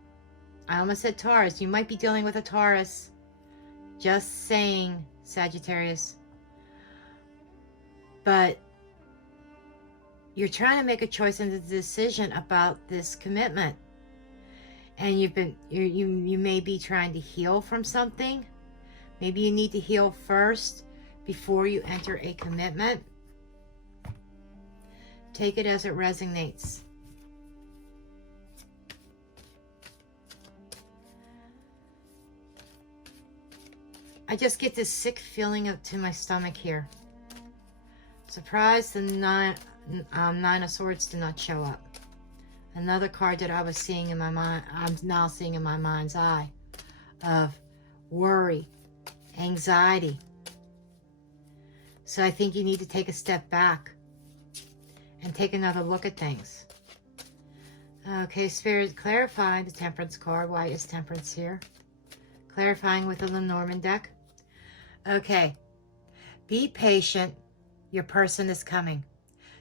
almost said Taurus. You might be dealing with a Taurus. Just saying, Sagittarius. But you're trying to make a choice and a decision about this commitment. And you may be trying to heal from something. Maybe you need to heal first before you enter a commitment. Take it as it resonates. I just get this sick feeling up to my stomach here. Surprised the Nine of Swords did not show up. Another card that I was seeing in my mind, I'm now seeing in my mind's eye, of worry, anxiety. So I think you need to take a step back and take another look at things. Okay, Spirit, clarify the Temperance card. Why is Temperance here? Clarifying with the Lenormand deck. Okay, be patient. Your person is coming.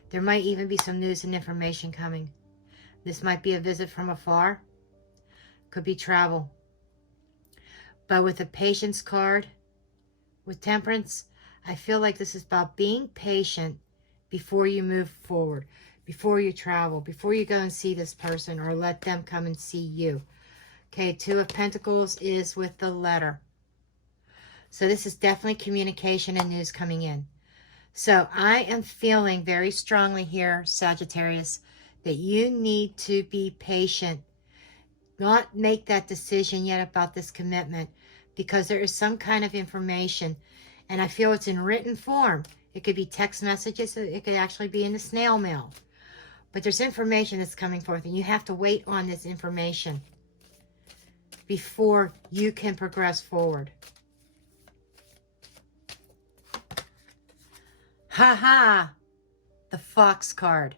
There might even be some news and information coming. This might be a visit from afar. Could be travel. But with the Patience card, with Temperance, I feel like this is about being patient before you move forward, before you travel, before you go and see this person or let them come and see you. Okay, Two of Pentacles is with the Letter. So this is definitely communication and news coming in. So I am feeling very strongly here, Sagittarius, that you need to be patient. Not make that decision yet about this commitment, because there is some kind of information And I feel it's in written form. It could be text messages. It could actually be in the snail mail. But there's information that's coming forth, and you have to wait on this information before you can progress forward. Ha ha! The Fox card.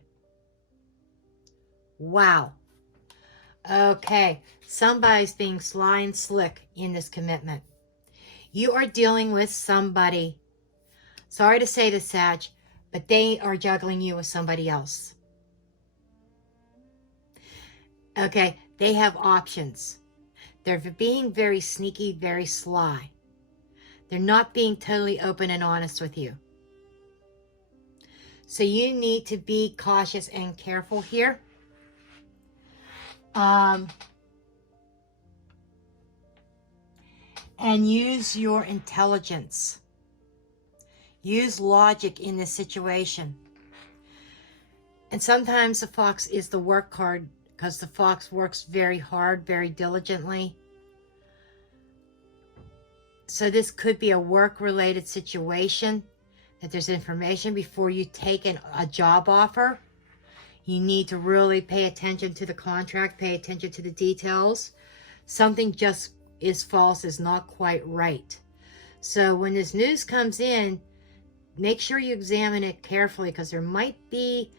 Wow. Okay, somebody's being sly and slick in this commitment. You are dealing with somebody. Sorry to say this, Sag, but they are juggling you with somebody else. Okay, they have options. They're being very sneaky, very sly. They're not being totally open and honest with you. So you need to be cautious and careful here. And use your intelligence. Use logic in this situation. And sometimes the Fox is the work card, because the Fox works very hard, very diligently. So this could be a work-related situation, that there's information before you take a job offer. You need to really pay attention to the contract, pay attention to the details. Something just is false, is not quite right. So when this news comes in, make sure you examine it carefully, because there might be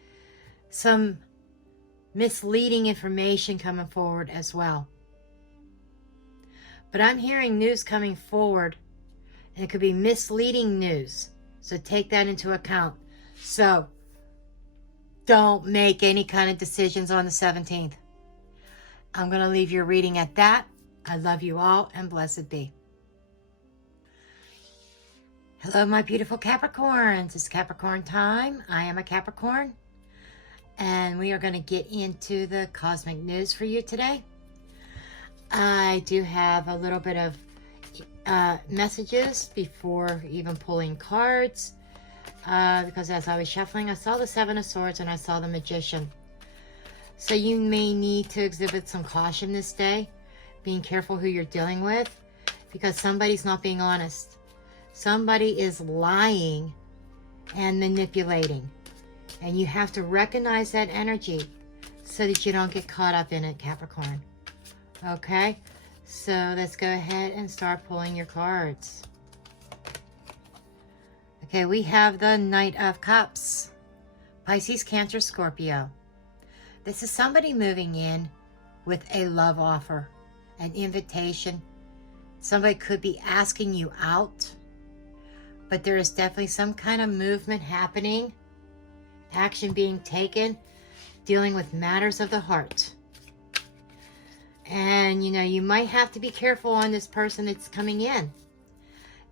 some misleading information coming forward as well. But I'm hearing news coming forward, and it could be misleading news. So take that into account. So don't make any kind of decisions on the 17th. I'm going to leave your reading at that. I love you all, and blessed be. Hello, my beautiful Capricorns. It's Capricorn time. I am a Capricorn. And we are going to get into the cosmic news for you today. I do have a little bit of messages before even pulling cards. Because as I was shuffling, I saw the Seven of Swords and I saw the Magician. So you may need to exhibit some caution this day. Being careful who you're dealing with. Because somebody's not being honest. Somebody is lying and manipulating. And you have to recognize that energy so that you don't get caught up in it, Capricorn. Okay? So let's go ahead and start pulling your cards. Okay, we have the Knight of Cups. Pisces, Cancer, Scorpio. This is somebody moving in with a love offer, an invitation. Somebody could be asking you out, but there is definitely some kind of movement happening, action being taken, dealing with matters of the heart. And, you know, you might have to be careful on this person that's coming in.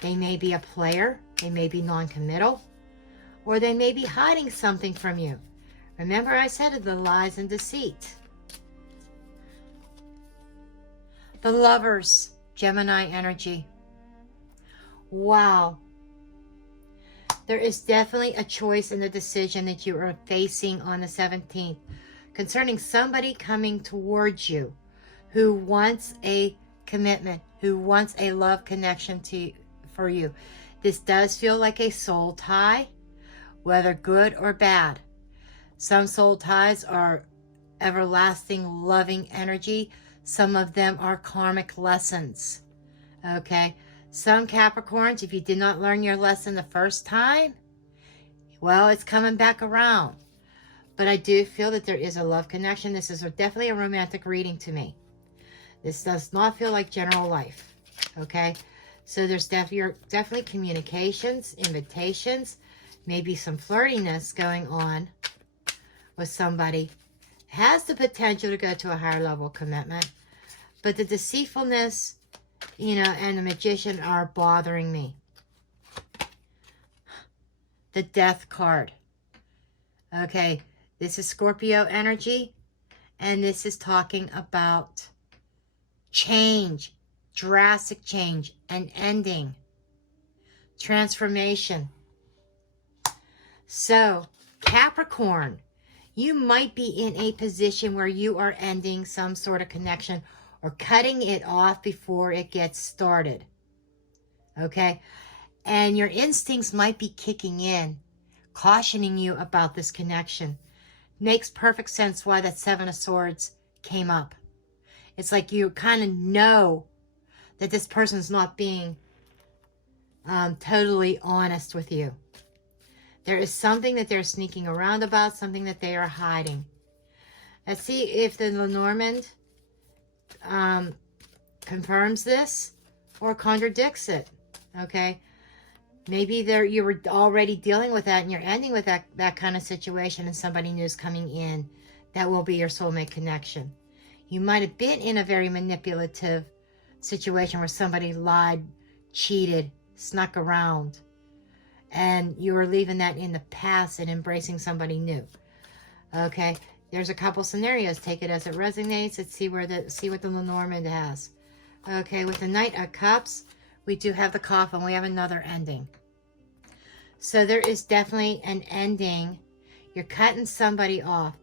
They may be a player, they may be non-committal, or they may be hiding something from you. Remember I said the lies and deceit. The Lovers, Gemini energy. Wow. There is definitely a choice in the decision that you are facing on the 17th concerning somebody coming towards you who wants a commitment, who wants a love connection for you. This does feel like a soul tie, whether good or bad. Some soul ties are everlasting, loving energy. Some of them are karmic lessons. Okay? Some Capricorns, if you did not learn your lesson the first time, well, it's coming back around. But I do feel that there is a love connection. This is definitely a romantic reading to me. This does not feel like general life. Okay? So there's definitely communications, invitations, maybe some flirtiness going on with somebody. Has the potential to go to a higher level commitment. But the deceitfulness, you know, and the Magician are bothering me. The Death card. Okay, this is Scorpio energy. And this is talking about change, drastic change, an ending, transformation. So, Capricorn, you might be in a position where you are ending some sort of connection or cutting it off before it gets started. Okay? And your instincts might be kicking in, cautioning you about this connection. Makes perfect sense why that Seven of Swords came up. It's like you kind of know that this person's not being totally honest with you. There is something that they're sneaking around about, something that they are hiding. Let's see if the Lenormand confirms this or contradicts it. Okay, maybe you were already dealing with that and you're ending with that kind of situation, and somebody new is coming in that will be your soulmate connection. You might have been in a very manipulative situation where somebody lied, cheated, snuck around, and you were leaving that in the past and embracing somebody new. Okay, there's a couple scenarios. Take it as it resonates. Let's see what the Lenormand has. Okay, with the Knight of Cups, we do have the Coffin. We have another ending. So there is definitely an ending. You're cutting somebody off.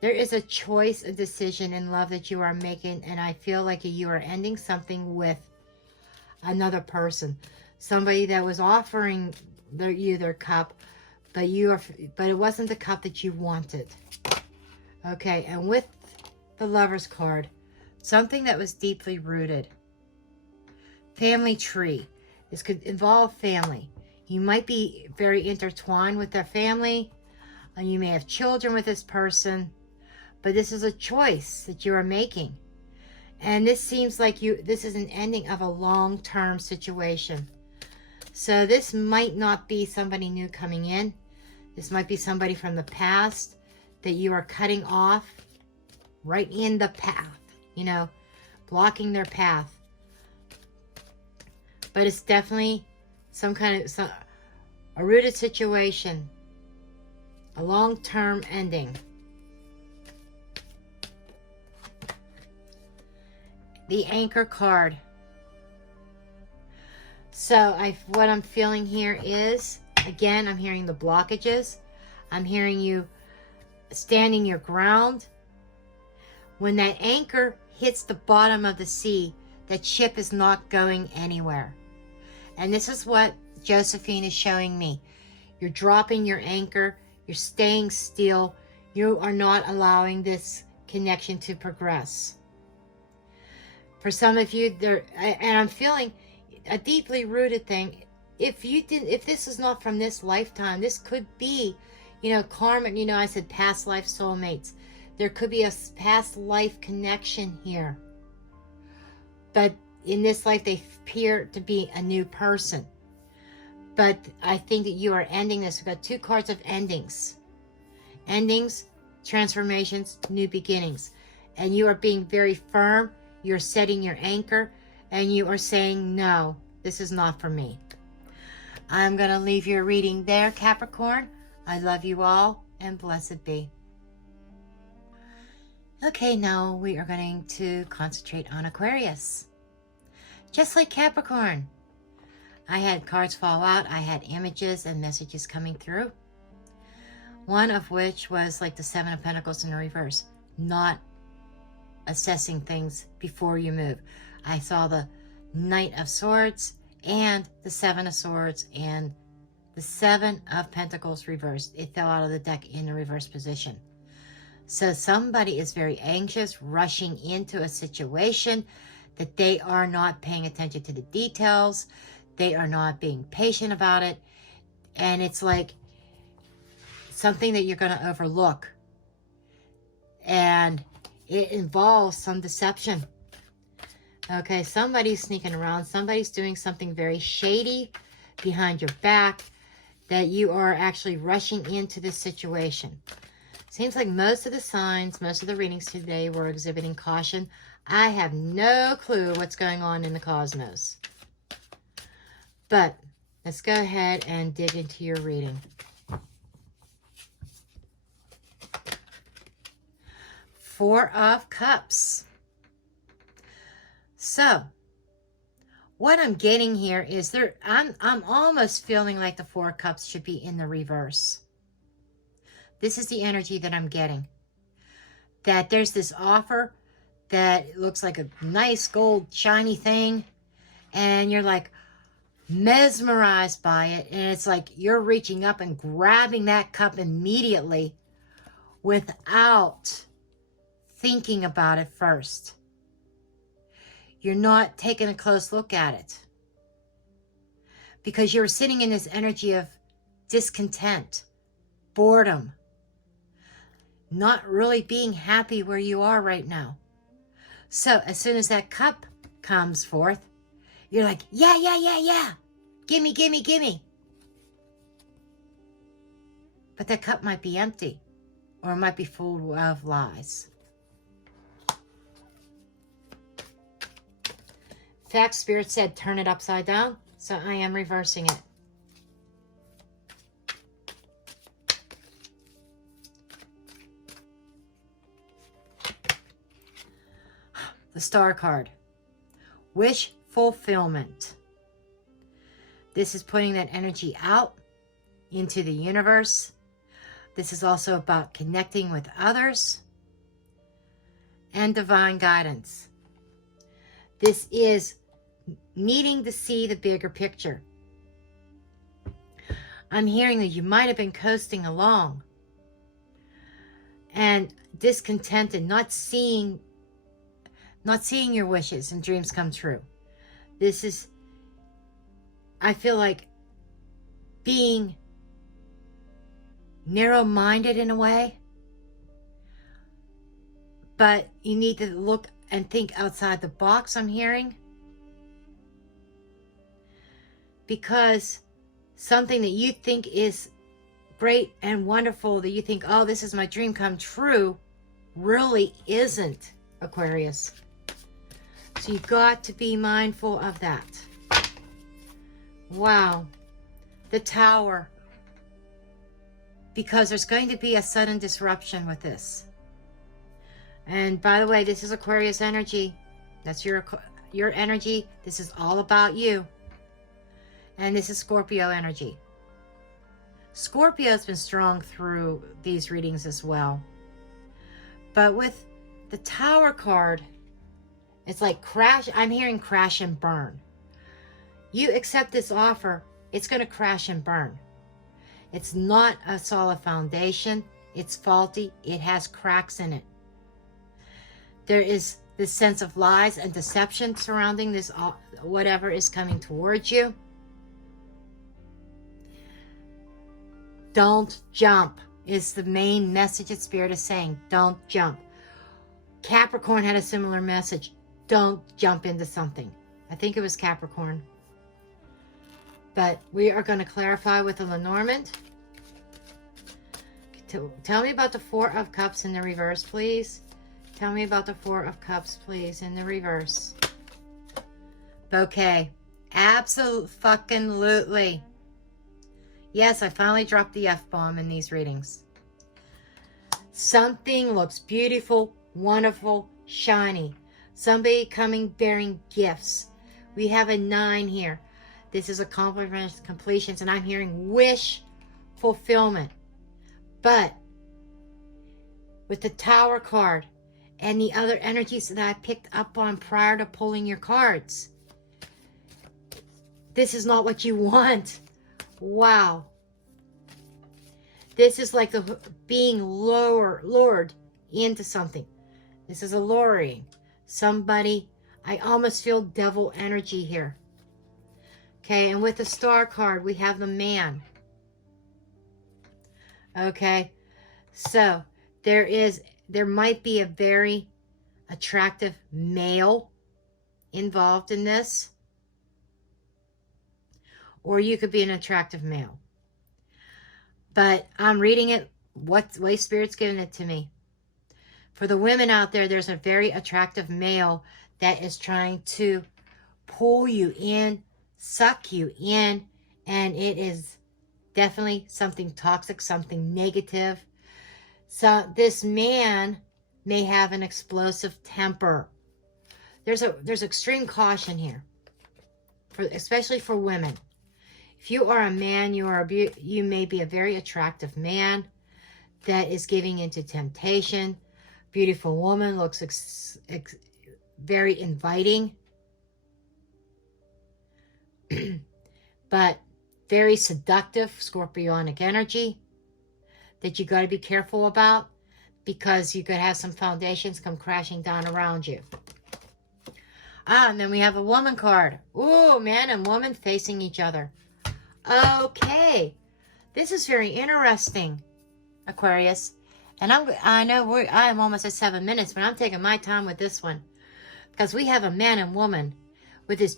There is a choice, a decision in love that you are making, and I feel like you are ending something with another person. Somebody that was offering you their cup, but it wasn't the cup that you wanted. Okay, and with the Lover's card, something that was deeply rooted. Family tree. This could involve family. You might be very intertwined with their family, and you may have children with this person, but this is a choice that you are making. And this seems like this is an ending of a long-term situation. So this might not be somebody new coming in. This might be somebody from the past that you are cutting off right in the path, you know, blocking their path. But it's definitely a rooted situation, a long-term ending. The Anchor card. So what I'm feeling here is, again, I'm hearing the blockages. I'm hearing you standing your ground. When that anchor hits the bottom of the sea, that ship is not going anywhere. And this is what Josephine is showing me. You're dropping your anchor. You're staying still. You are not allowing this connection to progress. For some of you, and I'm feeling a deeply rooted thing. If this is not from this lifetime, this could be, karma. I said past life soulmates. There could be a past life connection here. But in this life, they appear to be a new person. But I think that you are ending this. We've got two cards of endings. Endings, transformations, new beginnings. And you are being very firm. You're setting your anchor. And you are saying, no, this is not for me. I'm going to leave your reading there, Capricorn. I love you all, and blessed be. Okay, now we are going to concentrate on Aquarius. Just like Capricorn, I had cards fall out. I had images and messages coming through. One of which was like the Seven of Pentacles in the reverse. Not assessing things before you move. I saw the Knight of Swords and the Seven of Swords and the Seven of Pentacles reversed. It fell out of the deck in the reverse position. So somebody is very anxious, rushing into a situation that they are not paying attention to the details. They are not being patient about it. And it's like something that you're going to overlook. And it involves some deception. Okay, somebody's sneaking around. Somebody's doing something very shady behind your back that you are actually rushing into this situation. Seems like most of the signs, most of the readings today were exhibiting caution. I have no clue what's going on in the cosmos. But let's go ahead and dig into your reading. Four of Cups. So, what I'm getting here is I'm almost feeling like the Four of Cups should be in the reverse. This is the energy that I'm getting. That there's this offer that looks like a nice gold shiny thing, and you're like, mesmerized by it, and it's like you're reaching up and grabbing that cup immediately without thinking about it first. You're not taking a close look at it because you're sitting in this energy of discontent, boredom, not really being happy where you are right now. So as soon as that cup comes forth, you're like, yeah, yeah, yeah, yeah. Gimme, gimme, gimme. But that cup might be empty, or it might be full of lies. In fact, Spirit said turn it upside down, so I am reversing it. The Star card. Wish fulfillment. This is putting that energy out into the universe. This is also about connecting with others and divine guidance. This is needing to see the bigger picture. I'm hearing that you might have been coasting along and discontented, not seeing your wishes and dreams come true. This is, I feel like, being narrow-minded in a way, but you need to look and think outside the box, I'm hearing, because something that you think is great and wonderful, that you think, oh, this is my dream come true, really isn't, Aquarius. So you've got to be mindful of that. Wow. The Tower. Because there's going to be a sudden disruption with this. And by the way, this is Aquarius energy. That's your energy. This is all about you. And this is Scorpio energy. Scorpio has been strong through these readings as well. But with the Tower card, it's like crash. I'm hearing crash and burn. You accept this offer, it's going to crash and burn. It's not a solid foundation. It's faulty. It has cracks in it. There is this sense of lies and deception surrounding this, whatever is coming towards you. Don't jump is the main message that Spirit is saying. Don't jump. Capricorn had a similar message. Don't jump into something. I think it was Capricorn. But we are going to clarify with the Lenormand. Tell me about the Four of Cups in the reverse, please. Tell me about the Four of Cups, please, in the reverse. Bouquet. Absolutely. Yes, I finally dropped the F-bomb in these readings. Something looks beautiful, wonderful, shiny. Somebody coming bearing gifts. We have a 9 here. This is accomplishments, completions, and I'm hearing wish fulfillment. But with the Tower card and the other energies that I picked up on prior to pulling your cards, this is not what you want. Wow. This is like the being lured into something. This is alluring. Somebody, I almost feel devil energy here. Okay, and with the Star card, we have the Man. Okay, so there might be a very attractive male involved in this. Or you could be an attractive male. But I'm reading it what way Spirit's giving it to me. For the women out there, there's a very attractive male that is trying to pull you in, suck you in, and it is definitely something toxic, something negative. So this man may have an explosive temper. There's extreme caution here, especially for women. If you are a man, you may be a very attractive man that is giving into temptation. Beautiful woman, looks very inviting. but very seductive scorpionic energy that you got to be careful about, because you could have some foundations come crashing down around you. And then we have a woman card. Ooh, man and woman facing each other. Okay, this is very interesting, Aquarius. And I know I'm almost at 7 minutes, but I'm taking my time with this one, because we have a man and woman with this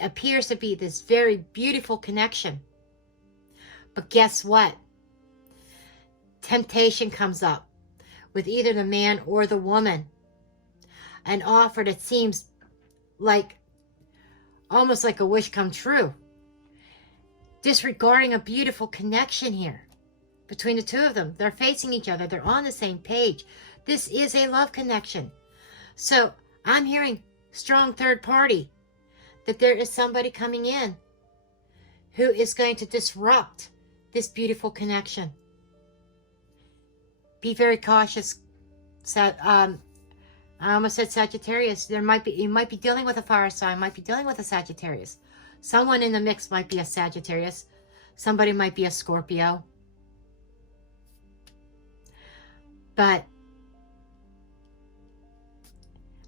appears to be this very beautiful connection. But guess what? Temptation comes up with either the man or the woman. An offer that seems like almost like a wish come true. Disregarding a beautiful connection here between the two of them. They're facing each other. They're on the same page. This is a love connection. So I'm hearing strong third party, that there is somebody coming in who is going to disrupt this beautiful connection. Be very cautious. I almost said Sagittarius. You might be dealing with a fire sign, might be dealing with a Sagittarius. Someone in the mix might be a Sagittarius. Somebody might be a Scorpio. But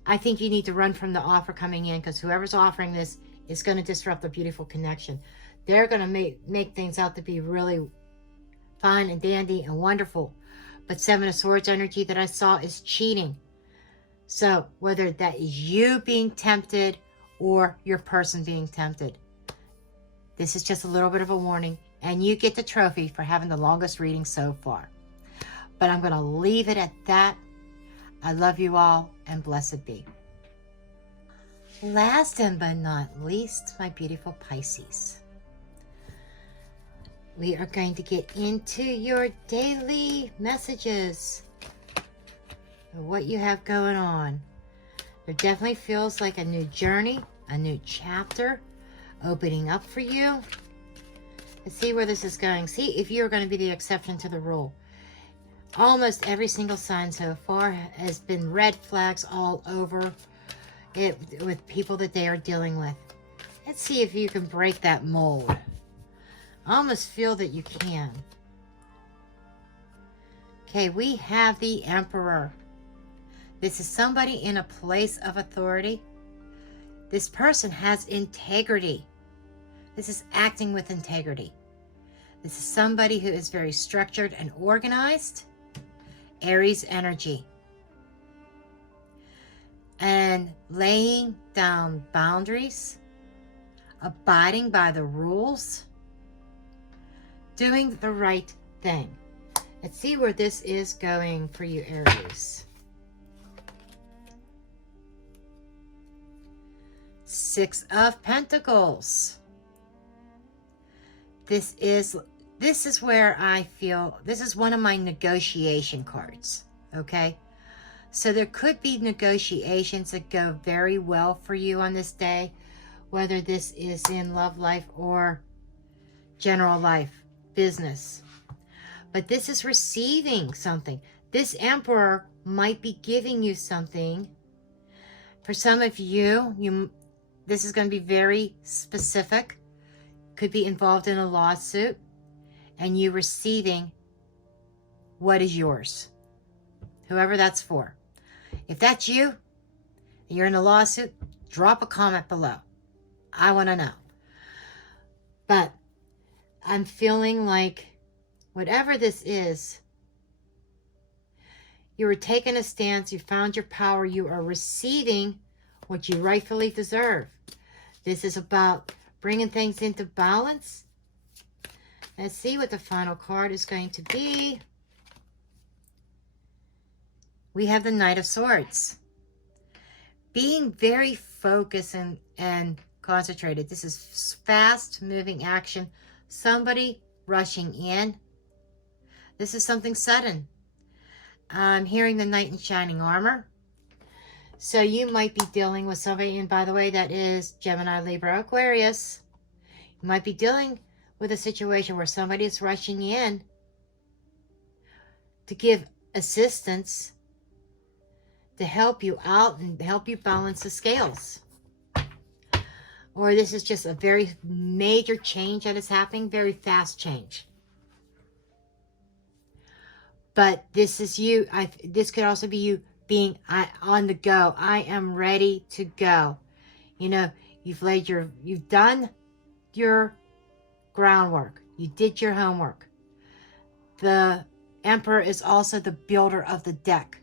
I think you need to run from the offer coming in, because whoever's offering this is going to disrupt the beautiful connection. They're going to make things out to be really fun and dandy and wonderful. But Seven of Swords energy that I saw is cheating. So whether that is you being tempted or your person being tempted, this is just a little bit of a warning. And you get the trophy for having the longest reading so far. But I'm going to leave it at that. I love you all, and blessed be. Last and but not least, my beautiful Pisces. We are going to get into your daily messages. What you have going on. There definitely feels like a new journey, a new chapter opening up for you. Let's see where this is going. See if you're going to be the exception to the rule. Almost every single sign so far has been red flags all over it with people that they are dealing with. Let's see if you can break that mold. I almost feel that you can. Okay, we have the Emperor. This is somebody in a place of authority. This person has integrity. This is acting with integrity. This is somebody who is very structured and organized. Aries energy. And laying down boundaries, abiding by the rules, doing the right thing. Let's see where this is going for you, Aries. Six of Pentacles. This is where I feel, this is one of my negotiation cards, okay? So there could be negotiations that go very well for you on this day, whether this is in love life or general life, business. But this is receiving something. This Emperor might be giving you something. For some of you, this is going to be very specific. Could be involved in a lawsuit. And you receiving what is yours. Whoever that's for. If that's you, and you're in a lawsuit, drop a comment below. I want to know. But I'm feeling like whatever this is, you were taking a stance, you found your power, you are receiving what you rightfully deserve. This is about bringing things into balance. Let's see what the final card is going to be. We have the Knight of Swords. Being very focused and concentrated. This is fast moving action. Somebody rushing in. This is something sudden. I'm hearing the Knight in shining armor. So you might be dealing with somebody, and by the way, that is Gemini, Libra, Aquarius. You might be dealing with a situation where somebody is rushing in to give assistance, to help you out and help you balance the scales. or this is just a very major change that is happening, very fast change. But this is you. This could also be you being on the go. I am ready to go. You know, you've done your groundwork. You did your homework. The Emperor is also the builder of the deck.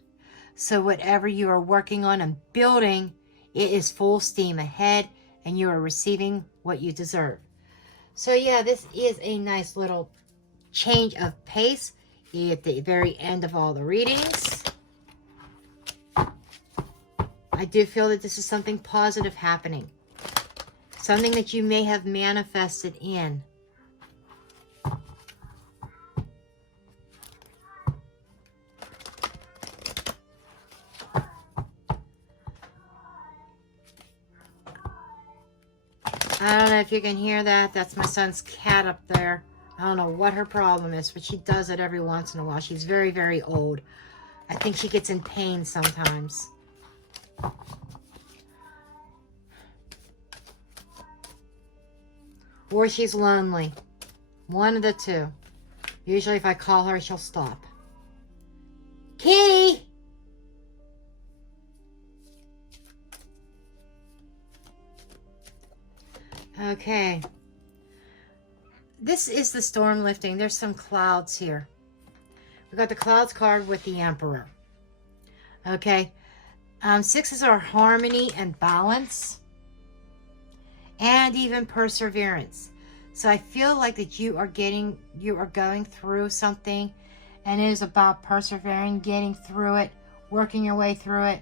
So whatever you are working on and building, it is full steam ahead, and you are receiving what you deserve. So yeah, this is a nice little change of pace at the very end of all the readings. I do feel that this is something positive happening. Something that you may have manifested in. I don't know if you can hear that. That's my son's cat up there. I don't know what her problem is, but she does it every once in a while. She's very, very old. I think she gets in pain sometimes. Or she's lonely. One of the two. Usually if I call her, she'll stop. Kitty! Okay. This is the storm lifting. There's some clouds here. We got the clouds card with the Emperor. Okay. Sixes are harmony and balance. And even perseverance. So I feel like that you are going through something. And it is about persevering, getting through it, working your way through it.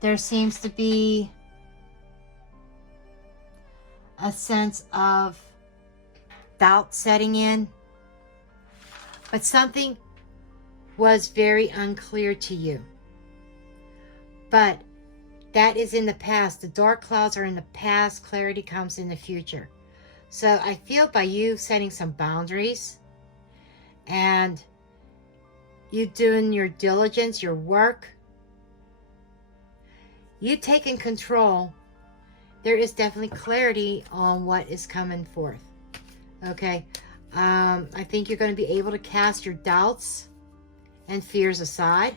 There seems to be a sense of doubt setting in, but something was very unclear to you. But that is in the past. The dark clouds are in the past. Clarity comes in the future. So I feel by you setting some boundaries and you doing your diligence, your work, you taking control, there is definitely clarity on what is coming forth. Okay. I think you're going to be able to cast your doubts and fears aside.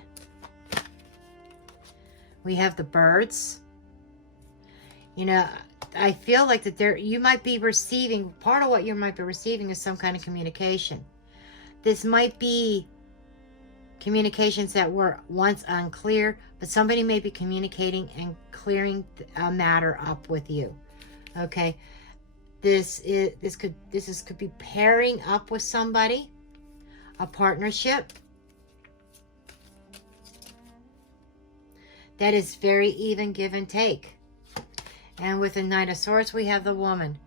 We have the birds. You know, I feel like that you might be receiving, part of what you might be receiving is some kind of communication. This might be communications that were once unclear, but somebody may be communicating and clearing a matter up with you. Okay. This could be pairing up with somebody, a partnership that is very even give and take. And with the Knight of Swords, we have the woman.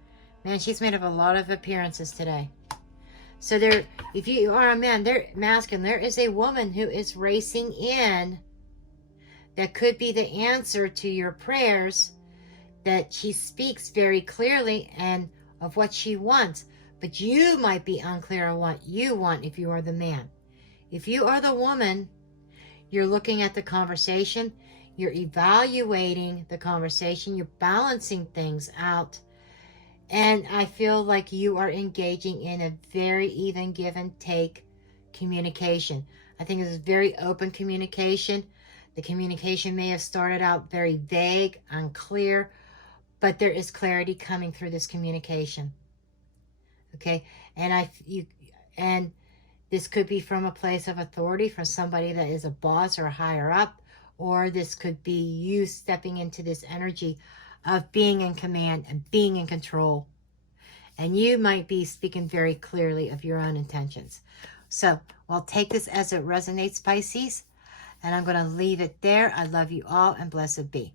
Man, she's made up a lot of appearances today. So there, if you are a man, they're masculine. There is a woman who is racing in that could be the answer to your prayers, that she speaks very clearly and of what she wants. But you might be unclear on what you want if you are the man. If you are the woman, you're looking at the conversation. You're evaluating the conversation. You're balancing things out. And I feel like you are engaging in a very even give and take communication. I think it's very open communication. The communication may have started out very vague, unclear, but there is clarity coming through this communication. Okay? And this could be from a place of authority, from somebody that is a boss or a higher up, or this could be you stepping into this energy of being in command and being in control. And you might be speaking very clearly of your own intentions. So I'll take this as it resonates, Pisces, and I'm going to leave it there. I love you all, and blessed be.